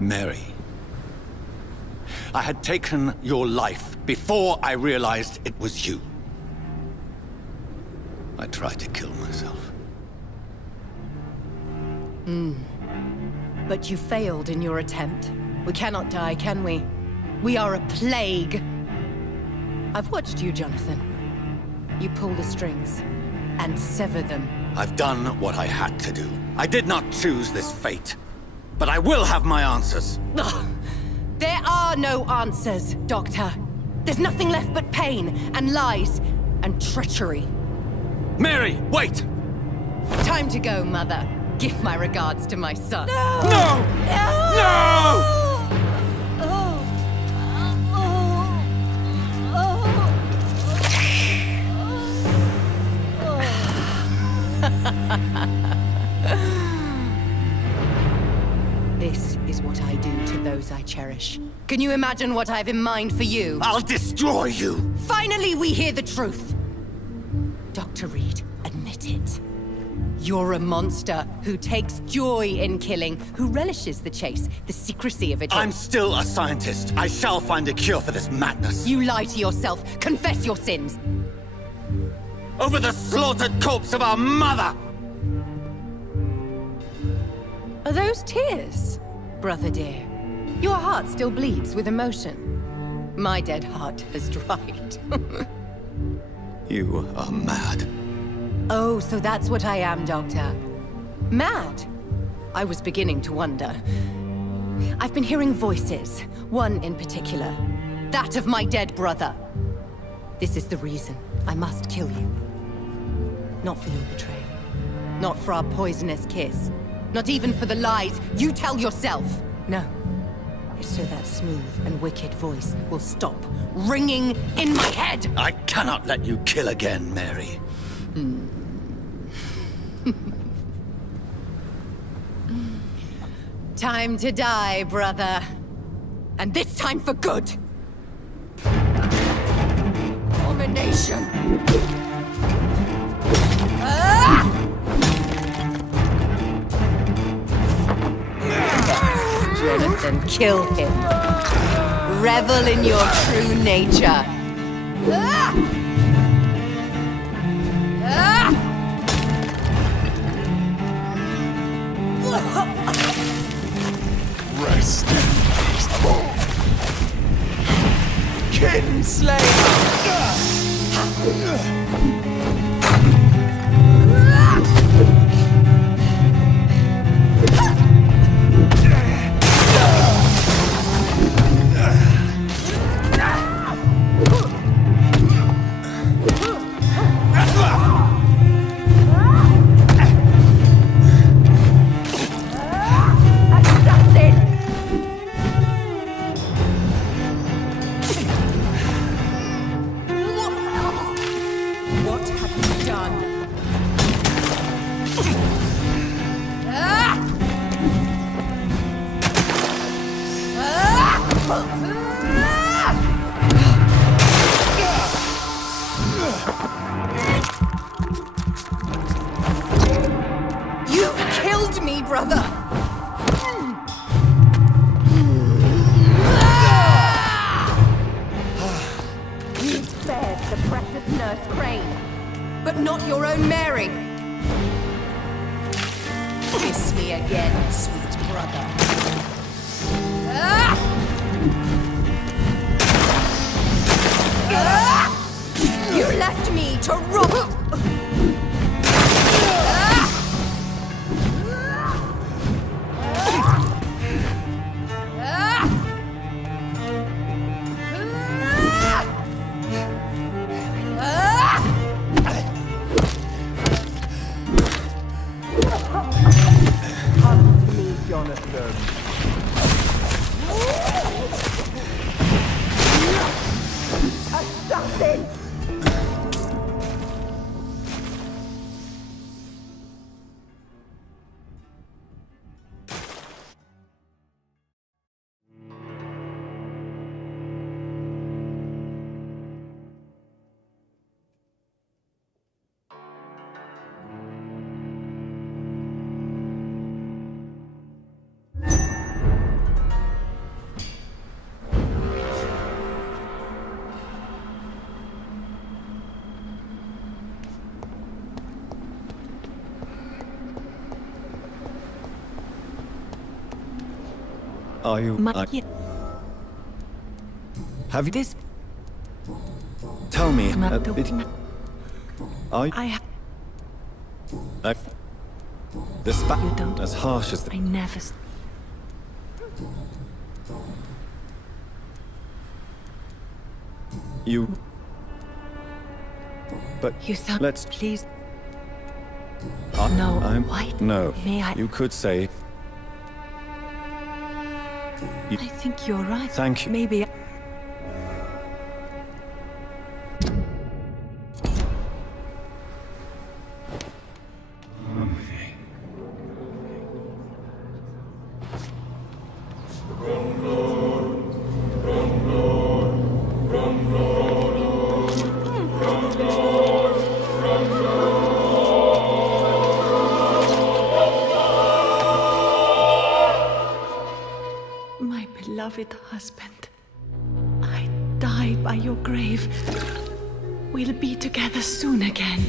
Mary, I had taken your life before I realized it was you. I tried to kill myself. But you failed in your attempt. We cannot die, can we? We are a plague. I've watched you, Jonathan. You pull the strings and sever them. I've done what I had to do. I did not choose this fate. But I will have my answers. Ugh. There are no answers, Doctor. There's nothing left but pain and lies and treachery. Mary, wait! Time to go, Mother. Give my regards to my son. No! No! No! This is what I do to those I cherish. Can you imagine what I've in mind for you? I'll destroy you! Finally, we hear the truth! Dr. Reed, admit it. You're a monster who takes joy in killing, who relishes the chase, the secrecy of it all. I'm still a scientist. I shall find a cure for this madness. You lie to yourself. Confess your sins. Over the slaughtered corpse of our mother! Are those tears, brother dear? Your heart still bleeds with emotion. My dead heart has dried. You are mad. Oh, so that's what I am, Doctor. Mad? I was beginning to wonder. I've been hearing voices, one in particular. That of my dead brother. This is the reason I must kill you. Not for your betrayal. Not for our poisonous kiss. Not even for the lies you tell yourself. No. It's so that smooth and wicked voice will stop ringing in my head! I cannot let you kill again, Mary. Time to die, brother. And this time for good! Abomination! Jonathan, kill him. Revel in your true nature. Rest in peace. What have you done? You've killed me, brother! You spared the precious Nurse Crane, but not your own Mary. Kiss me again, sweet brother. You left me to rot! Come to me, Jonathan. Assassin! Are you... Have you... This... Tell me, are you... I have... The spat... As harsh as the... I never... You... But... You sound... Let's... Please... No, why... No, May I... you could say... I think you're right. Thank you. Maybe... beloved husband. I died by your grave. We'll be together soon again.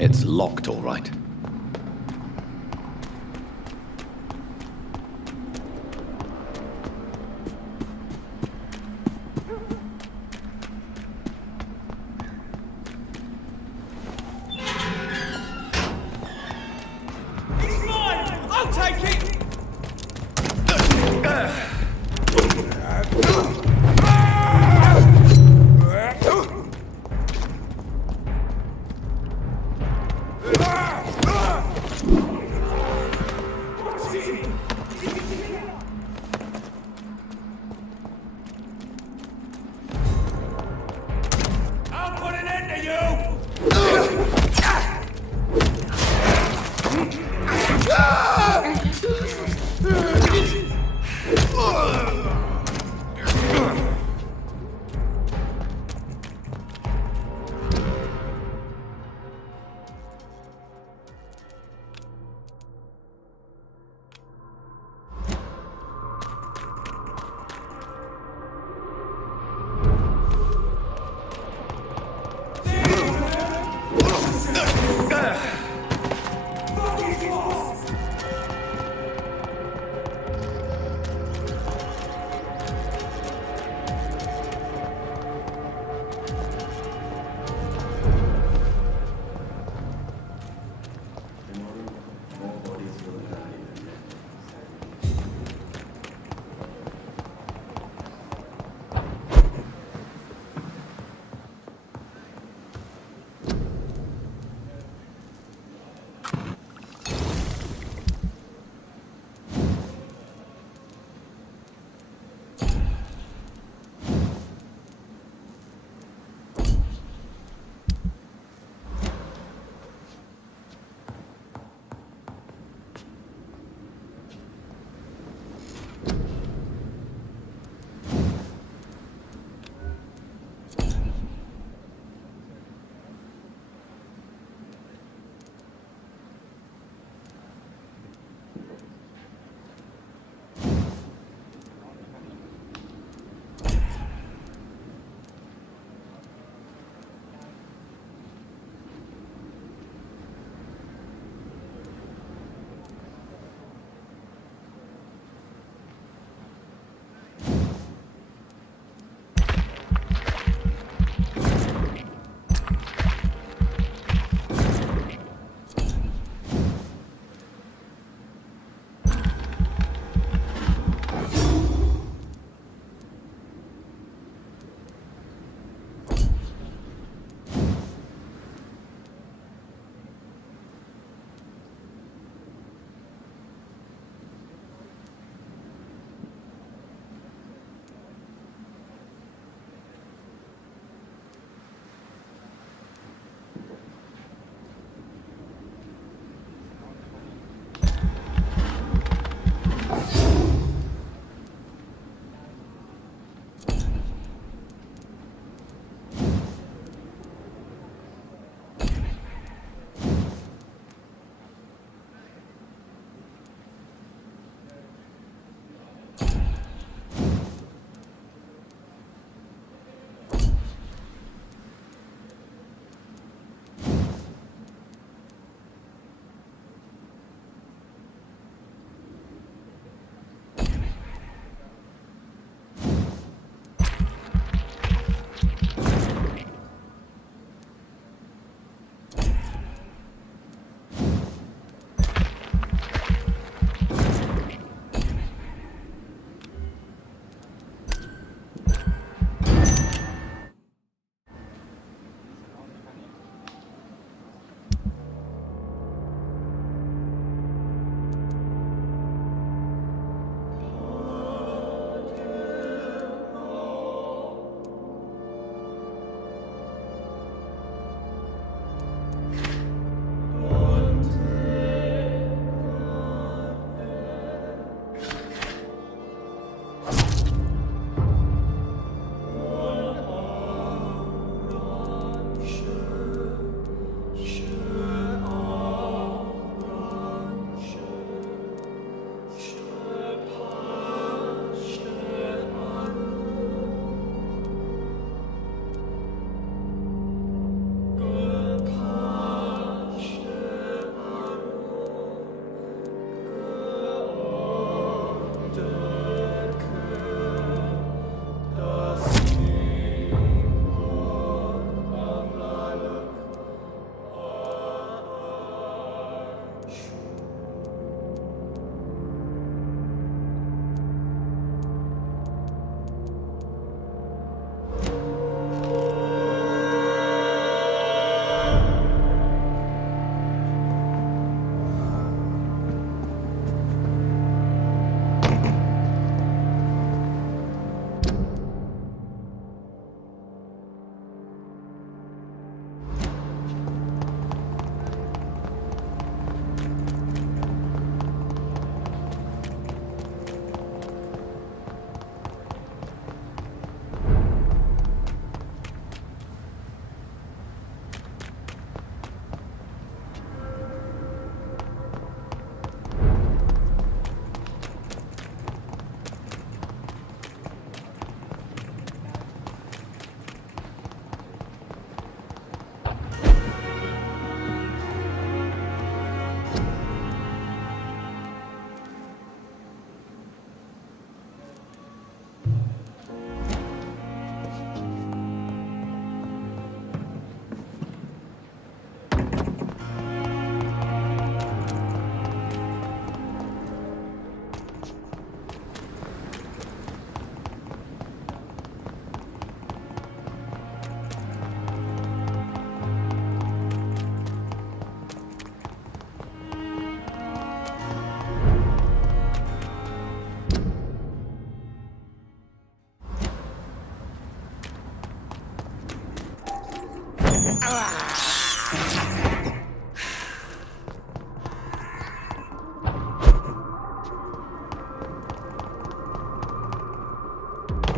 It's locked, all right. It's mine! I'll take it! I'll put an end to you!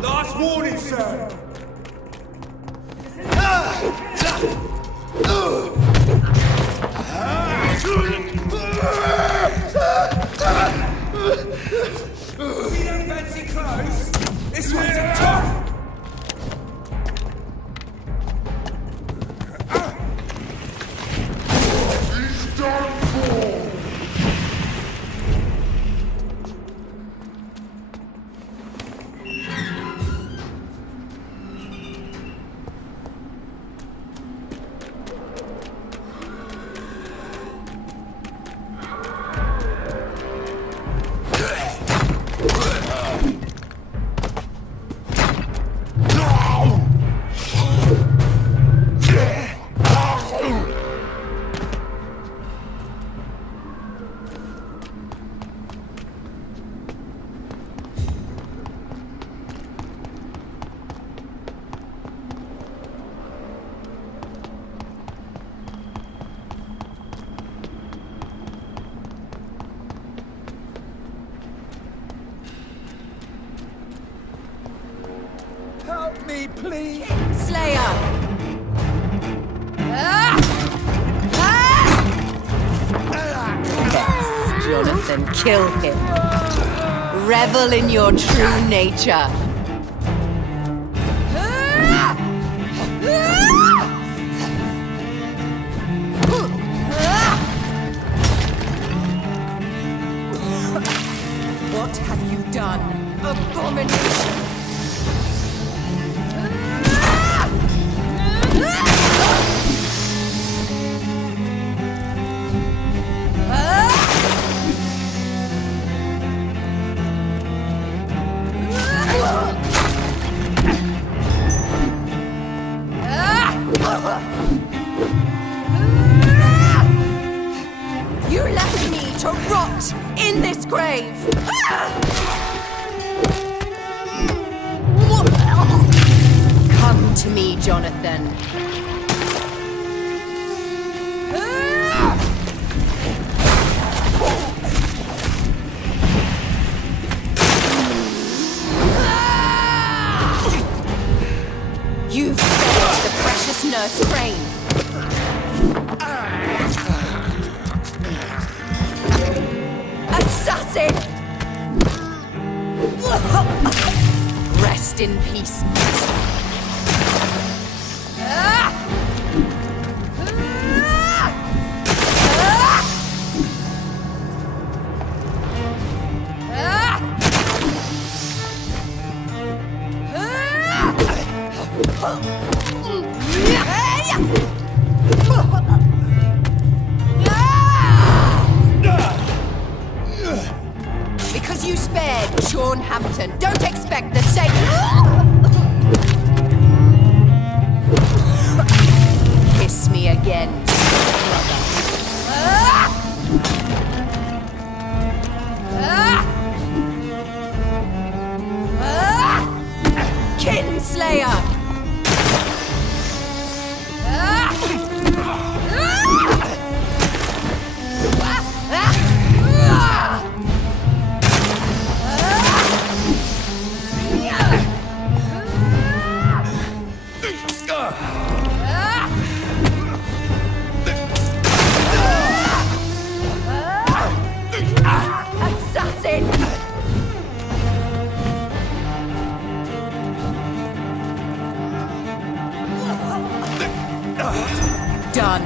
Last warning, sir! See them fancy clothes? This one's a top! He's done for! Help me, please! Slayer! Jonathan, kill him. Revel in your true nature. What have you done? Abomination! You left me to rot in this grave! Come to me, Jonathan. You've saved the precious nurse Crane. Assassin! Rest in peace. Because you spared Sean Hampton, don't expect the same. Kiss me again, Kinslayer! Assassin! Done.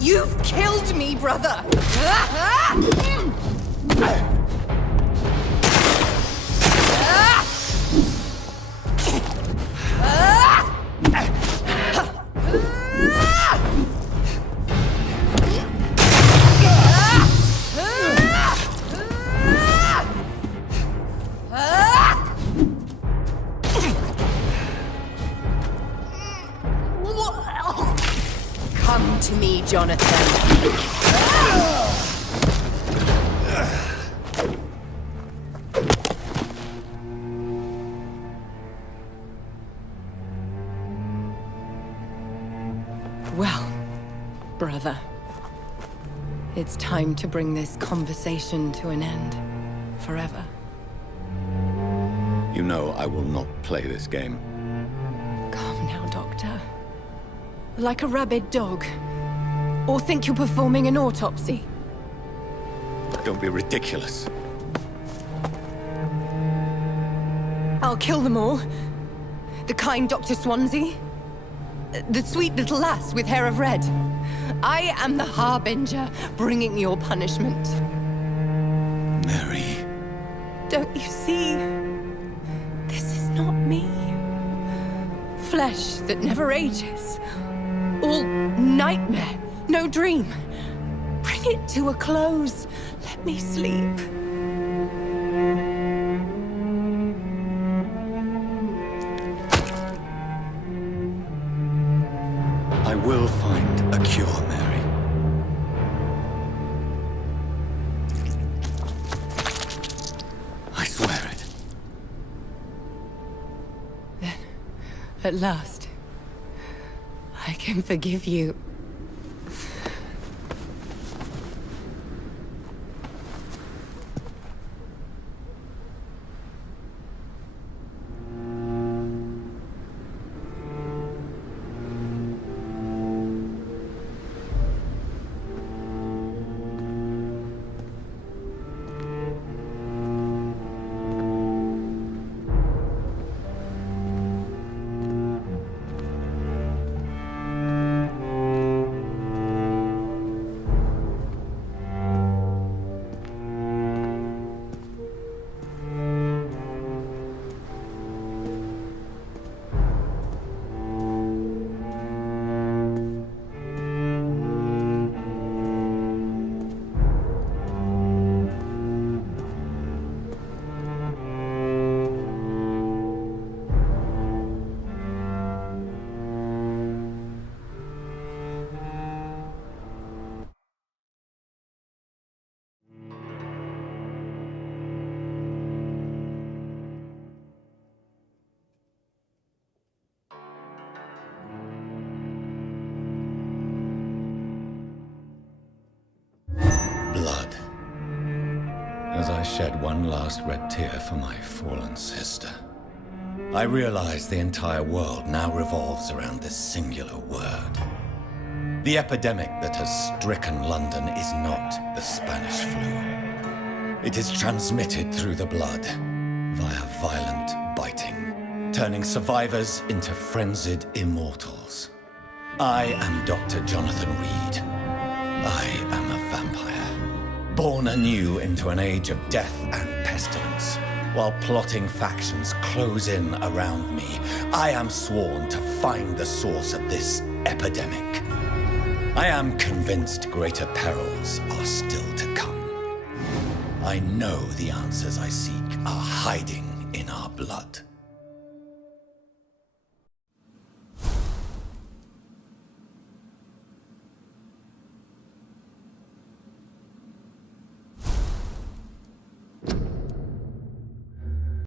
You've killed me, brother! to me, Jonathan. Well, brother, it's time to bring this conversation to an end. Forever. You know I will not play this game. Calm now, Doctor. Like a rabid dog. Or think you're performing an autopsy. Don't be ridiculous. I'll kill them all. The kind Dr. Swansea. The sweet little lass with hair of red. I am the Harbinger, bringing your punishment. Mary. Don't you see? This is not me. Flesh that never ages. All nightmare, no dream. Bring it to a close. Let me sleep. I will find a cure, Mary. I swear it. Then, at last, I can forgive you. Blood. As I shed one last red tear for my fallen sister, I realize the entire world now revolves around this singular word. The epidemic that has stricken London is not the Spanish flu. It is transmitted through the blood, via violent biting, turning survivors into frenzied immortals. I am Dr. Jonathan Reed. I am a vampire, born anew into an age of death and pestilence. While plotting factions close in around me, I am sworn to find the source of this epidemic. I am convinced greater perils are still to come. I know the answers I seek are hiding in our blood.